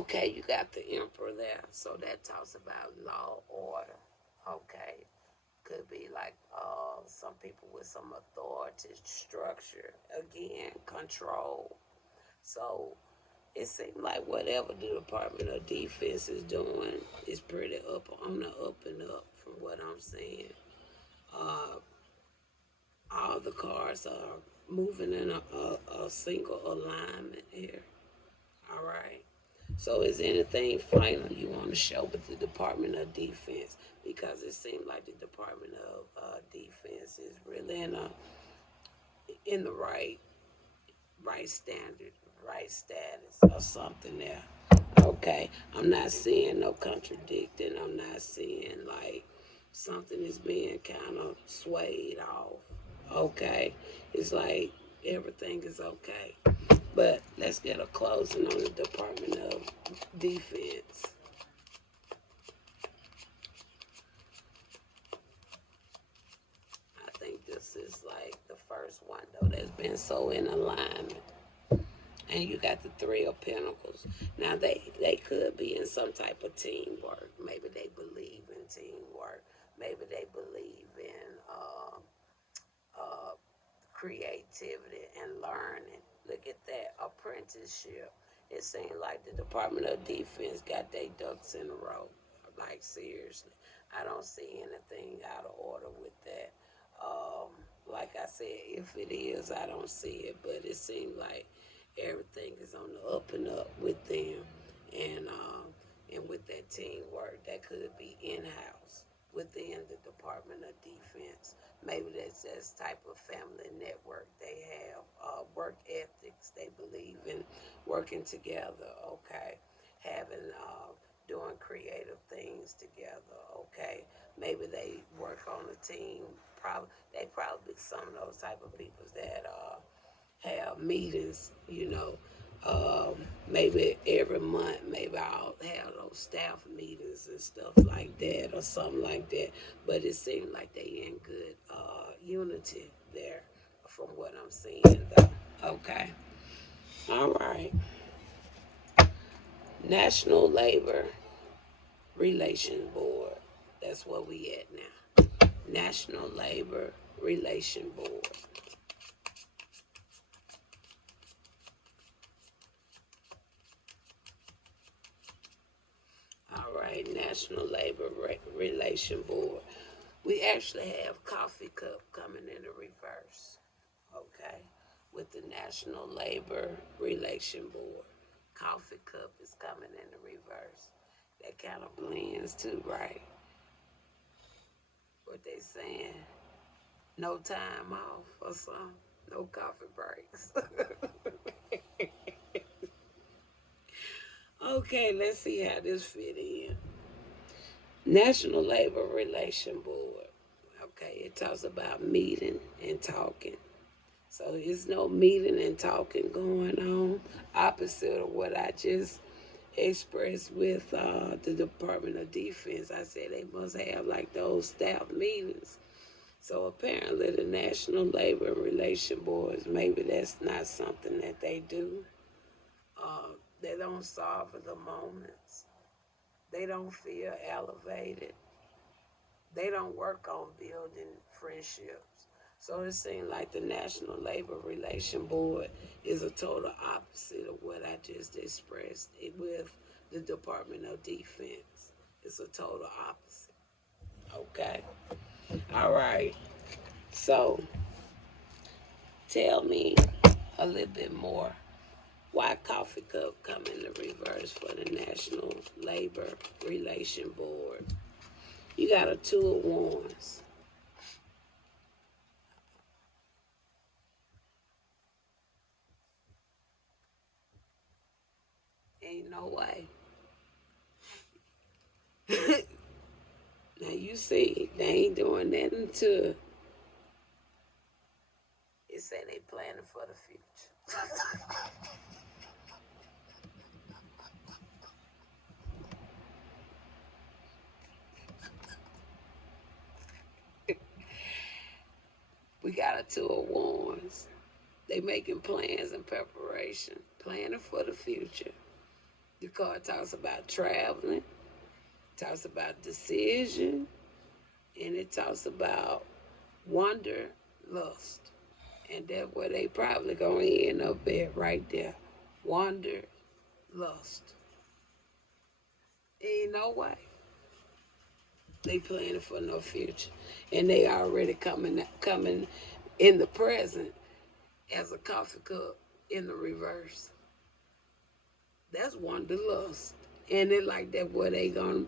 Okay, you got the emperor there. So that talks about law, order. Okay. Could be like some people with some authority, structure, again, control. So it seems like whatever the Department of Defense is doing is pretty up on the up and up from what I'm seeing. Uh, all the cars are moving in a single alignment here. All right. So is anything final you want to show with the Department of Defense? Because it seems like the Department of Defense is really in the right standard, right status or something there. Okay. I'm not seeing no contradicting. I'm not seeing like something is being kind of swayed off. Okay. It's like everything is okay. But let's get a closing on the Department of Defense. I think this is like the first one though that's been so in alignment. And you got the Three of Pentacles. Now they could be in some type of teamwork. Maybe they believe in teamwork. Maybe they believe in uh, creativity and learning. Look at that apprenticeship. It seems like the Department of Defense got their ducks in a row. Like seriously, I don't see anything out of order with that. Um, like I said, if it is, I don't see it. But it seems like everything is on the up and up with them, and with that teamwork that could be in house within the Department of Defense. Maybe that's just type of family network they have, work ethics. They believe in working together. Okay, having doing creative things together. Okay, maybe they work on a team. Probably some of those type of people that have meetings, maybe every month, maybe I'll have those staff meetings and stuff like that or something like that. But it seems like they in good unity there from what I'm seeing though. Okay. All right. National Labor Relation Board. That's where we at now. National Labor Relation Board. All right, National Labor Relation Board. We actually have Coffee Cup coming in the reverse, okay, with the National Labor Relation Board. Coffee Cup is coming in the reverse. That kind of blends too, right? What they saying? No time off or something? No coffee breaks. Okay, let's see how this fit in. National Labor Relation Board. Okay, it talks about meeting and talking. So there's no meeting and talking going on. Opposite of what I just expressed with the Department of Defense. I said they must have like those staff meetings. So apparently the National Labor Relation Boards, maybe that's not something that they do. They don't solve the moments. They don't feel elevated. They don't work on building friendships. So it seems like the National Labor Relation Board is a total opposite of what I just expressed with the Department of Defense. It's a total opposite. Okay. All right. So tell me a little bit more. Why Coffee Cup come in the reverse for the National Labor Relation Board? You got a Two of Wands. Ain't no way. Now you see, they ain't doing nothing to it. Say they planning for the future. We got a Two of Wands. They making plans and preparation, planning for the future. The card talks about traveling, talks about decision, and it talks about wonder, lust. And that's where they probably gonna end up at right there. Wonder, lust. Ain't no way. They planning for no future. And they already coming in the present as a coffee cup in the reverse. That's wanderlust. And it like that where they gonna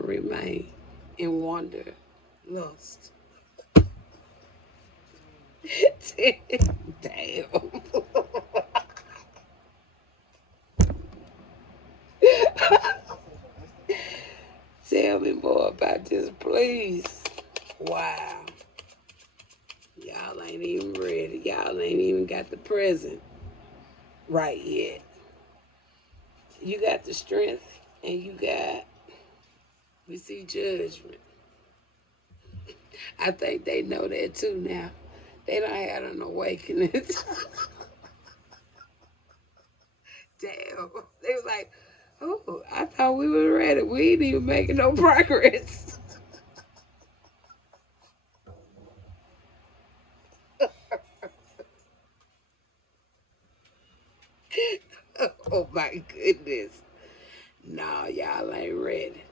remain in wanderlust. Damn. Tell me more about this, please. Wow. Y'all ain't even ready. Y'all ain't even got the present right yet. You got the strength and we see judgment. I think they know that too now. They don't had an awakening. Damn. They was like, oh, I thought we were ready. We ain't even making no progress. Oh my goodness. No, y'all ain't ready.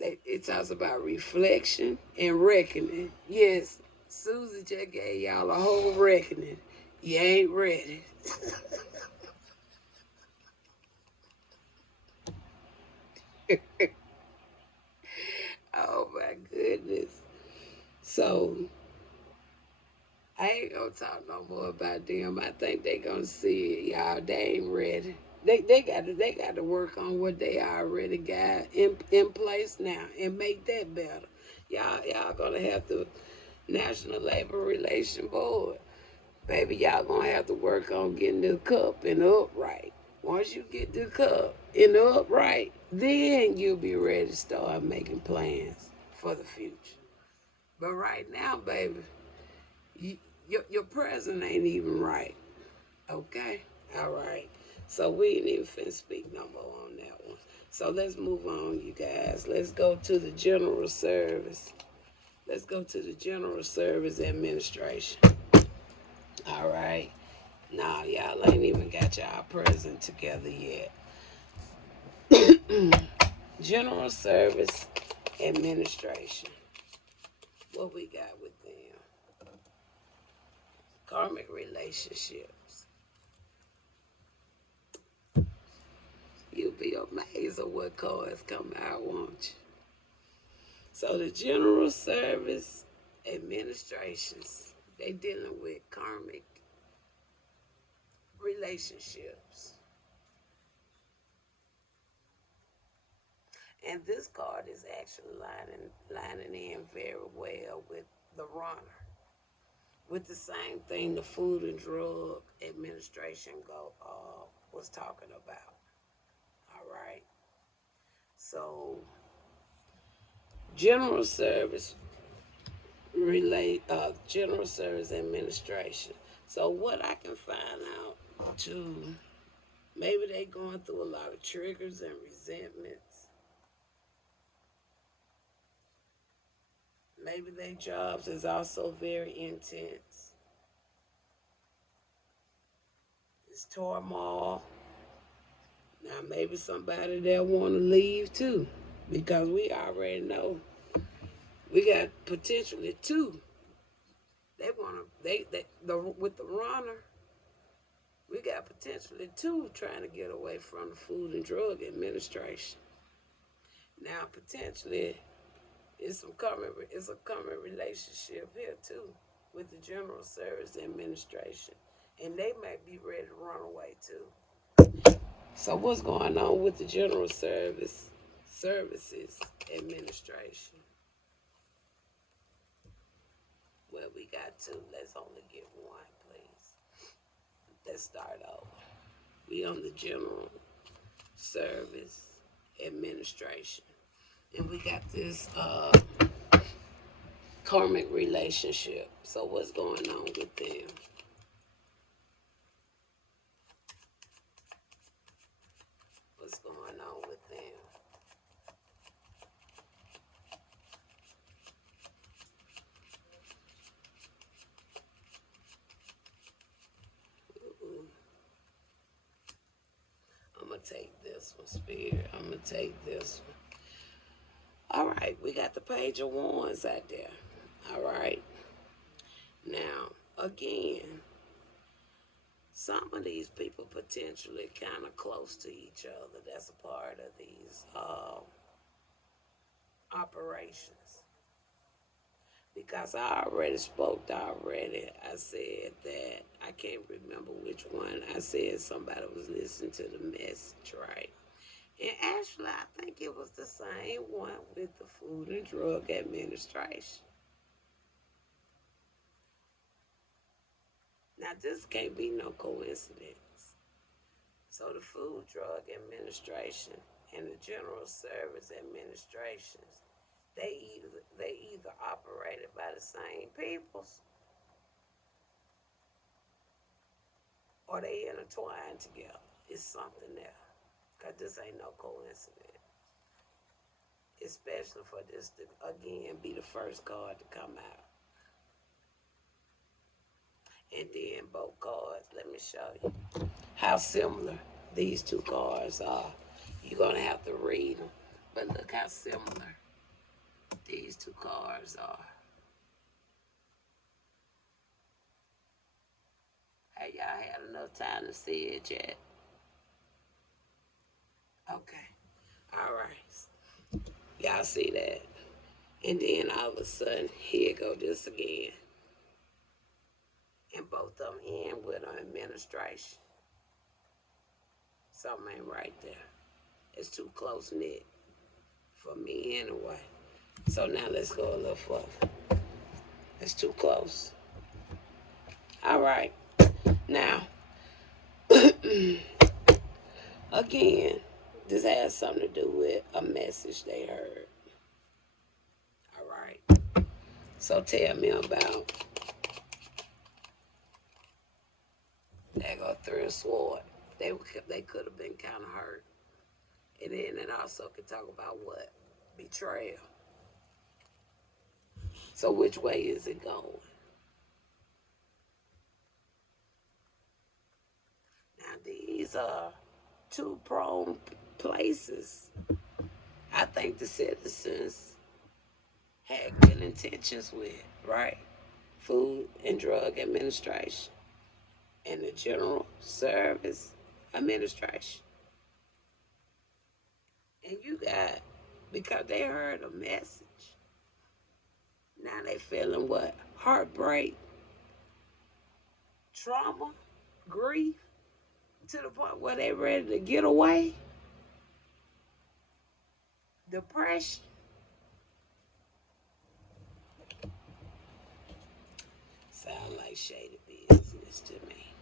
It talks about reflection and reckoning. Yes, Susie just gave y'all a whole reckoning. You ain't ready. Oh my goodness. So I ain't gonna talk no more about them. I think they gonna see it, y'all. They ain't ready. They got to work on what they already got in place now and make that better. Y'all gonna have the National Labor Relation Board. Baby, y'all gonna have to work on getting the cup in the upright. Once you get the cup in the upright, then you'll be ready to start making plans for the future. But right now, baby, you, your present ain't even right. Okay? All right. So we ain't even finna speak no more on that one. So let's move on, you guys. Let's go to the General Service. Let's go to the General Service Administration. All right. Nah, y'all ain't even got y'all present together yet. General Service Administration. What we got with them? Karmic relationships. You'll be amazed at what cards come out, won't you? So the General Service Administrations, they dealing with karmic relationships. And this card is actually lining in very well with the runner. With the same thing the Food and Drug Administration was talking about. All right. So General Service General Service Administration. So what I can find out too, maybe they going through a lot of triggers and resentments. Maybe their jobs is also very intense. It's turmoil. Now maybe somebody that want to leave too, because we already know we got potentially two. They want to with the runner. We got potentially two trying to get away from the Food and Drug Administration. Now potentially it's a common relationship here too with the General Service Administration, and they might be ready to run away too. So what's going on with the General Services Administration? Well, we got two. Let's only get one, please. Let's start over. We on the General Service Administration, and we got this karmic relationship. So what's going on with them? going on with them. I'm going to take this one, Spirit. I'm going to take this one. All right, we got the page of wands out there. All right. Now, again, some of these people potentially kind of close to each other. That's a part of these operations. Because I already spoke already. I said that, I can't remember which one. I said somebody was listening to the message, right? And actually, I think it was the same one with the Food and Drug Administration. Now, this can't be no coincidence. So, the Food Drug Administration and the General Service Administrations, they either operated by the same peoples or they intertwined together. It's something there. Because this ain't no coincidence. Especially for this to, again, be the first card to come out. And then both cards, let me show you how similar these two cards are. You're going to have to read them. But look how similar these two cards are. Have y'all had enough time to see it yet? Okay. All right. Y'all see that? And then all of a sudden, here go this again. And both of them end with an administration. Something ain't right there. It's too close knit for me anyway. So now let's go a little further. It's too close. All right. Now, again, this has something to do with a message they heard. All right. So tell me about, there go Three of Swords. They could have been kind of hurt. And then it also could talk about what? Betrayal. So which way is it going? Now these are two prone places. I think the citizens had good intentions with, right? Food and Drug Administration and the General Service Administration. And you got, because they heard a message, now they feeling what? Heartbreak, trauma, grief, to the point where they ready to get away, depression. Sound like shady business to me.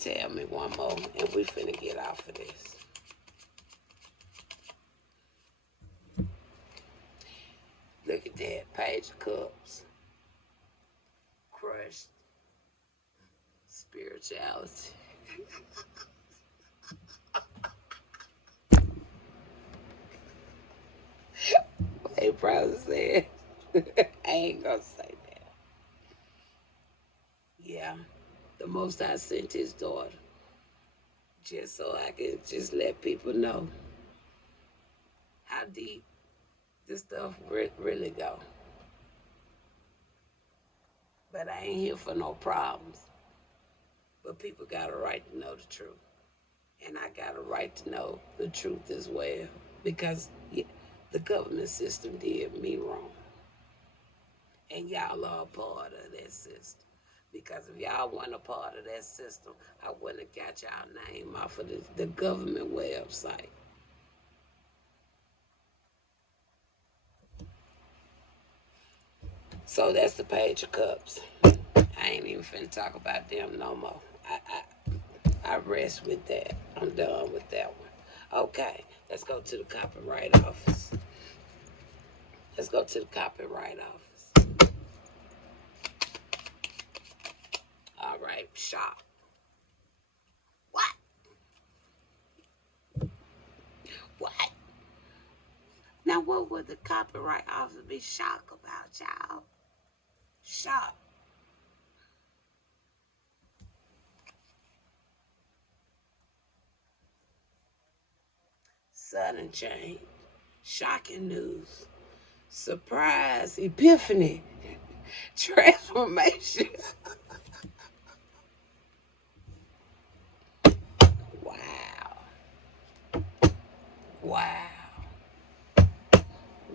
Tell me one more, and we finna get off of this. Look at that, Page of Cups. Crushed spirituality. They probably said, I ain't gonna say that. Yeah, the Most High sent his daughter just so I could just let people know how deep this stuff really go. But I ain't here for no problems. But people got a right to know the truth. And I got a right to know the truth as well. Because the government system did me wrong. And y'all are a part of that system. Because if y'all weren't a part of that system, I wouldn't have got y'all name off of the government website. So that's the Page of Cups. I ain't even finna talk about them no more. I rest with that. I'm done with that one. Okay, let's go to the Copyright Office. Let's go to the Copyright Office. All right, shop. What? would the copyright office be shocked about, y'all? Shocked. Sudden change. Shocking news. Surprise. Epiphany. Transformation. Wow. Wow.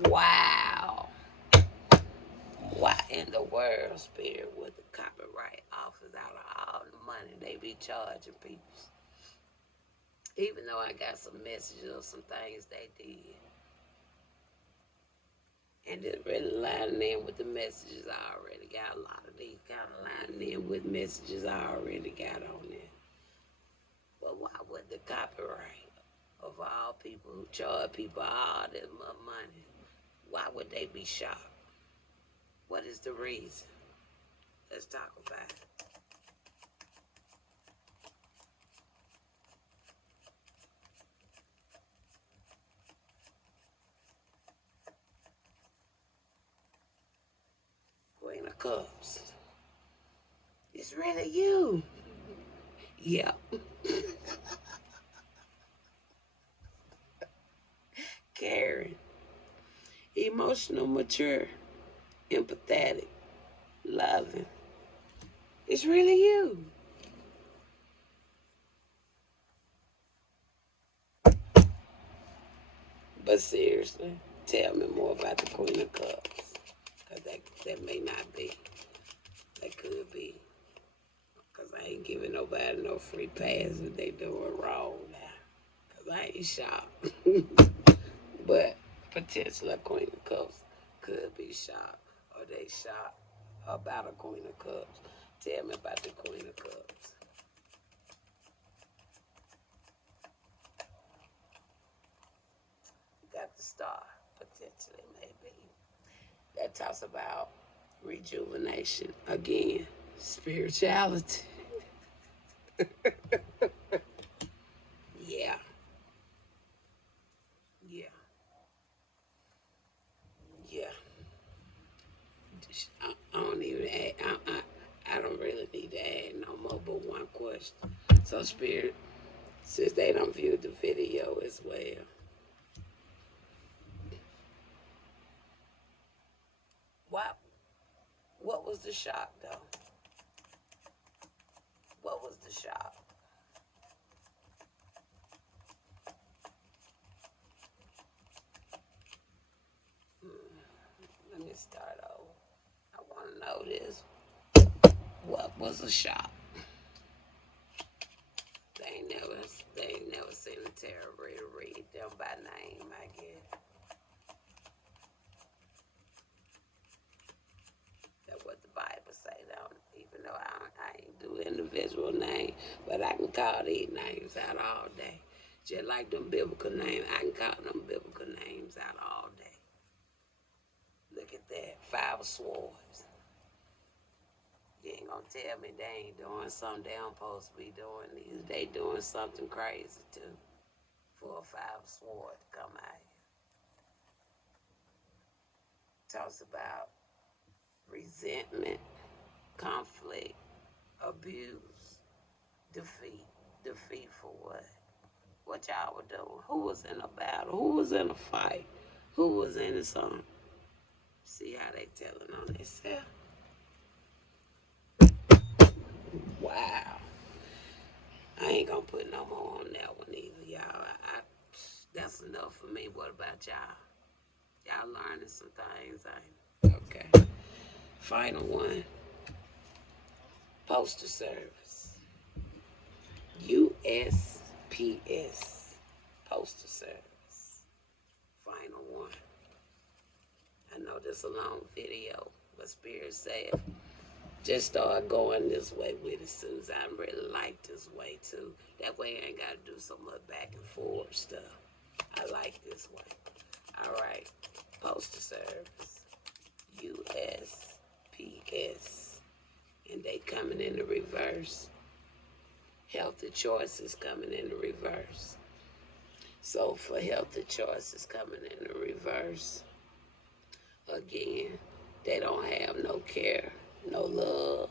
Wow. Why in the world, Spirit, would the copyright office, out of all the money they be charging people? Even though I got some messages of some things they did. And it's really lining in with the messages I already got. A lot of these kind of lining in with messages I already got on there. But why would the copyright of all people who charge people all this money, why would they be shocked? What is the reason? Let's talk about it. Queen of Cups. It's really you. Yeah. Caring. Emotional, mature, empathetic, loving. It's really you. But seriously, tell me more about the Queen of Cups. Because that may not be. That could be. Because I ain't giving nobody no free pass if they doing wrong now. Because I ain't shocked. But potentially a Queen of Cups could be shocked. Or they shocked about a Queen of Cups. Tell me about the Queen of Cups. Got the star, potentially, maybe. That talks about rejuvenation. Again, spirituality. Yeah. Yeah. Yeah. I don't even add, I don't really need to add no more but one question. So, Spirit, since they don't view the video as well, what, what was the shock, though? What was the shock? Let me start over. I want to know this. What was the shock? They ain't never seen a tarot read them by name, I guess. That's what the Bible say, though. Even though I ain't do individual name, but I can call these names out all day. Just like them biblical names, I can call them biblical names out all day. Look at that, 5 of Swords. You ain't gonna tell me they ain't doing something they don't supposed to be doing. They doing something crazy too. For a 5 of Swords to come out here. Talks about resentment, conflict, abuse, defeat. Defeat for what? What y'all were doing? Who was in a battle? Who was in a fight? Who was in something? See how they telling on themselves? Wow. I ain't gonna put no more on that one either, y'all. That's enough for me. What about y'all? Y'all learning some things, ain't? Okay. Final one. Postal Service. USPS. Postal Service. Final one. I know this is a long video, but Spirit said just start going this way with it, Susan. I really like this way too. That way I ain't got to do so much back and forth stuff. I like this way. All right. Postal Service. USPS. And they coming in the reverse. Healthy choices coming in the reverse. So for healthy choices coming in the reverse, Again, they don't have no care, no love.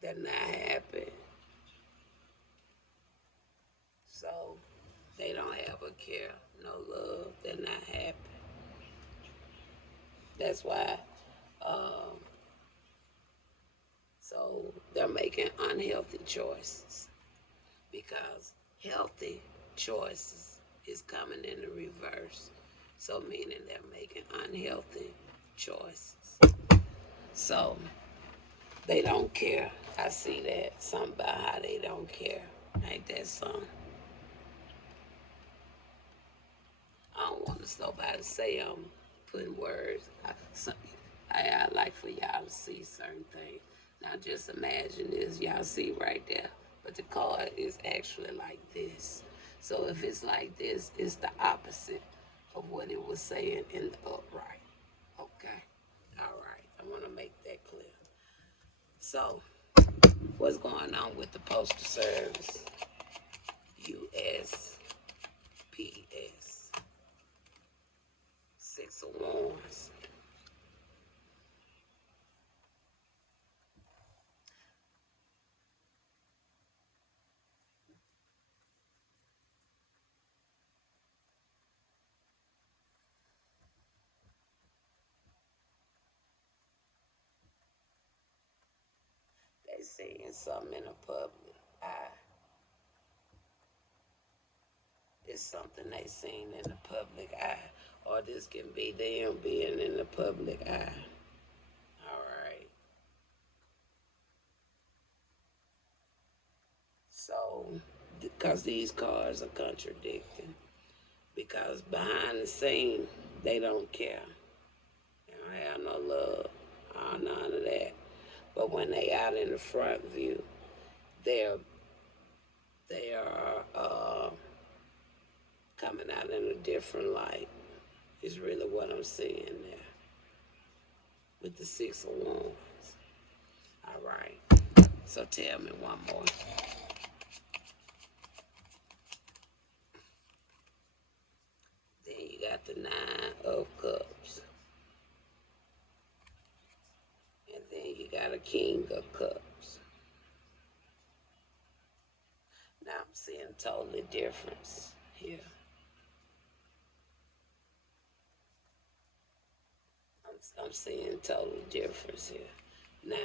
They're not happy. So they don't have a care, no love. They're not happy. That's why. Um, so they're making unhealthy choices because healthy choices is coming in the reverse. So meaning they're making unhealthy choices. So they don't care. I see that. Something about how they don't care. Ain't that something? I don't want nobody to say I'm putting words. I like for y'all to see certain things. Now just imagine this. Y'all see right there. But the card is actually like this. So if it's like this, it's the opposite of what it was saying in the upright. Okay? All right. I want to make that clear. So, what's going on with the Postal Service? USPS. Six of Wands. They seeing something in the public eye. It's something they seen in the public eye. Or this can be them being in the public eye. Alright. So, because these cards are contradicting. Because behind the scene, they don't care. They don't have no love. None of that. But when they out in the front view, they're they are coming out in a different light. Is really what I'm seeing there with the Six of Wands. All right. So tell me one more. Then you got the Nine of Cups. And then you got a King of Cups. Now I'm seeing totally difference here. I'm seeing total difference here. Now,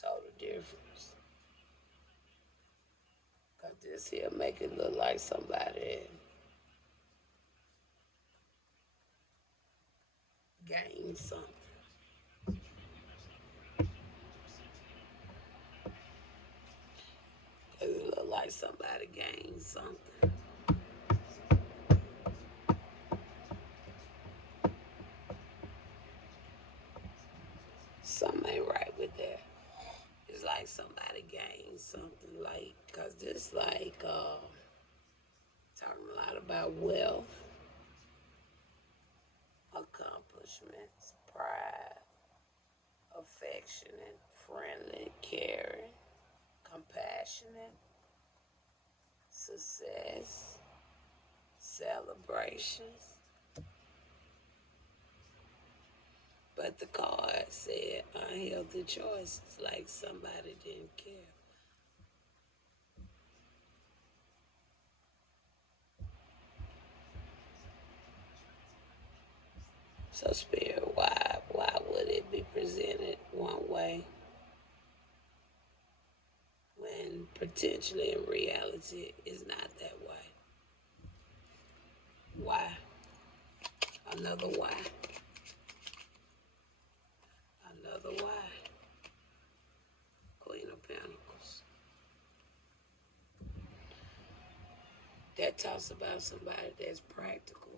total difference. Because this here make it look like somebody gained something. It look like somebody gained something. Something ain't right with that. It's like somebody gained something, like, cause this like talking a lot about wealth, accomplishments, pride, affectionate, friendly, caring, compassionate, success, celebrations. But the card said unhealthy choices, like somebody didn't care. So spirit, why would it be presented one way when potentially in reality it's not that way? Why? Another why. Another why. Queen of Pentacles. That talks about somebody that's practical.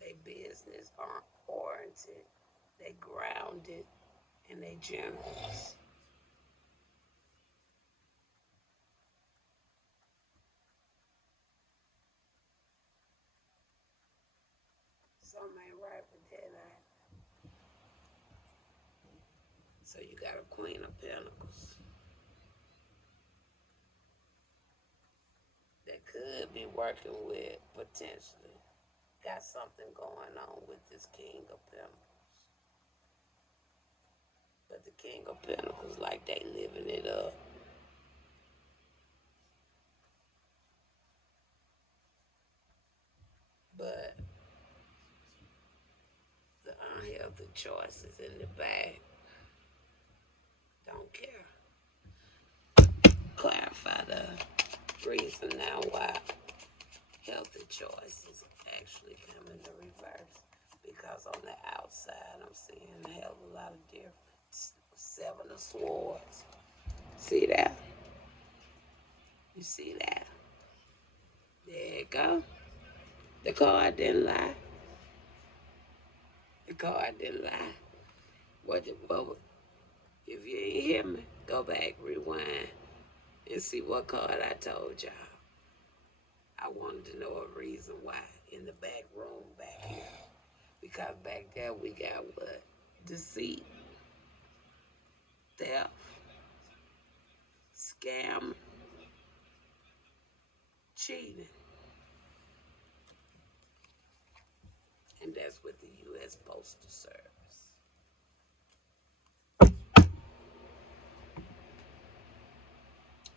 They business oriented. They grounded and they generous. Something ain't right with that. So you got a Queen of Pentacles. could be working with potentially got something going on with this King of Pentacles. But the King of Pentacles, like they living it up. But the unhealthy choices in the back don't care. Clarify the reason now why healthy choices actually come in the reverse. Because on the outside, I'm seeing a hell of a lot of difference. Seven of Swords. See that? You see that? There you go. The card didn't lie. The card didn't lie. What if you ain't hear me, go back, rewind, and see what card I told y'all. I wanted to know a reason why in the back room back here. Because back there we got what? Deceit, theft, scam, cheating. And that's with the U.S. Postal Service.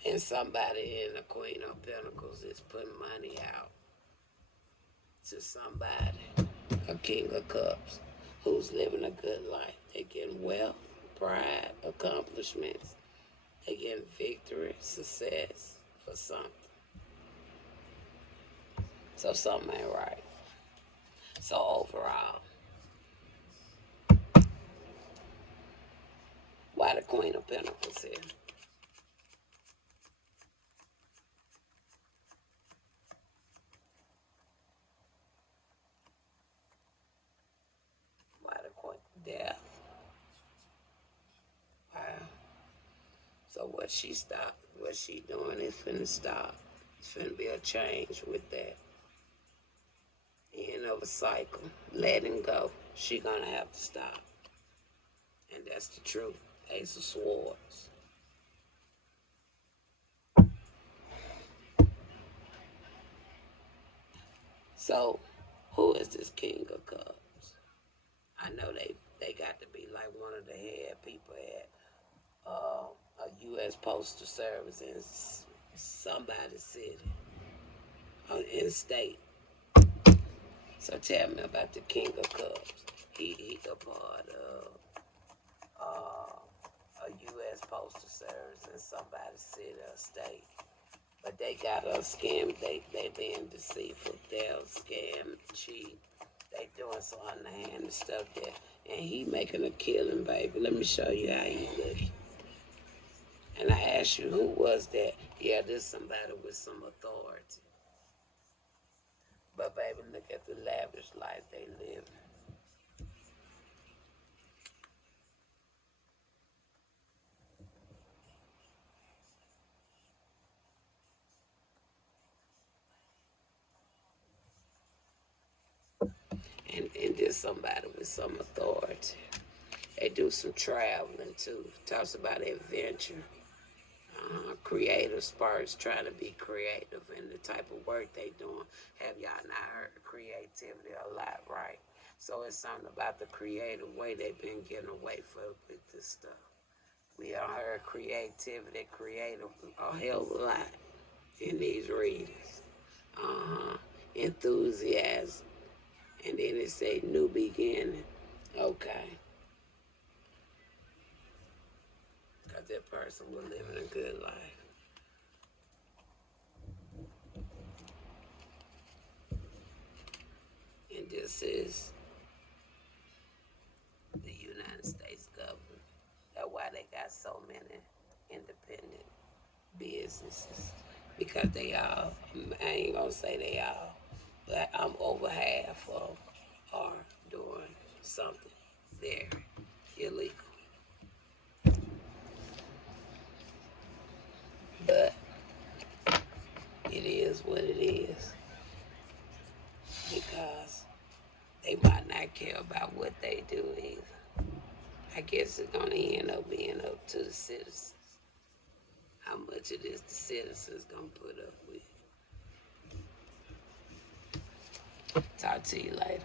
And somebody in the Queen of Pentacles is putting money out to somebody, a King of Cups, who's living a good life. They're getting wealth, pride, accomplishments. They're getting victory, success for something. So something ain't right. So overall, why the Queen of Pentacles here? Why the Queen? Death. Wow. So what she doing is finna stop. It's finna be a change with that. End of a cycle. Letting go. She gonna have to stop. And that's the truth. Ace of Swords. So, who is this King of Cups? I know they got to be like one of the head people at a U.S. Postal Service in somebody's city, in state. So tell me about the King of Cups. He a part of a U.S. Postal Service in somebody's city or state. But they got us scammed. They being deceitful. They'll scam, cheat. They doing some underhanded stuff there. And he making a killing, baby. Let me show you how he looking. And I asked you, who was that? Yeah, this somebody with some authority. But baby, look at the lavish life they live. And there's somebody with some authority. They do some traveling too. Talks about adventure. Creative sparks, trying to be creative in the type of work they doing. Have y'all not heard creativity a lot, right? So it's something about the creative way they've been getting away with this stuff. We all heard creativity, creative a hell of a lot in these readings. Enthusiasm. And then it say new beginning. Okay. Because that person was living a good life. And this is the United States government. That's why they got so many independent businesses. Because they all, I ain't gonna say they all, but I'm over half of are doing something there illegal. But it is what it is. Because they might not care about what they do either. I guess it's gonna end up being up to the citizens. How much of this the citizens gonna put up with? talk to you later.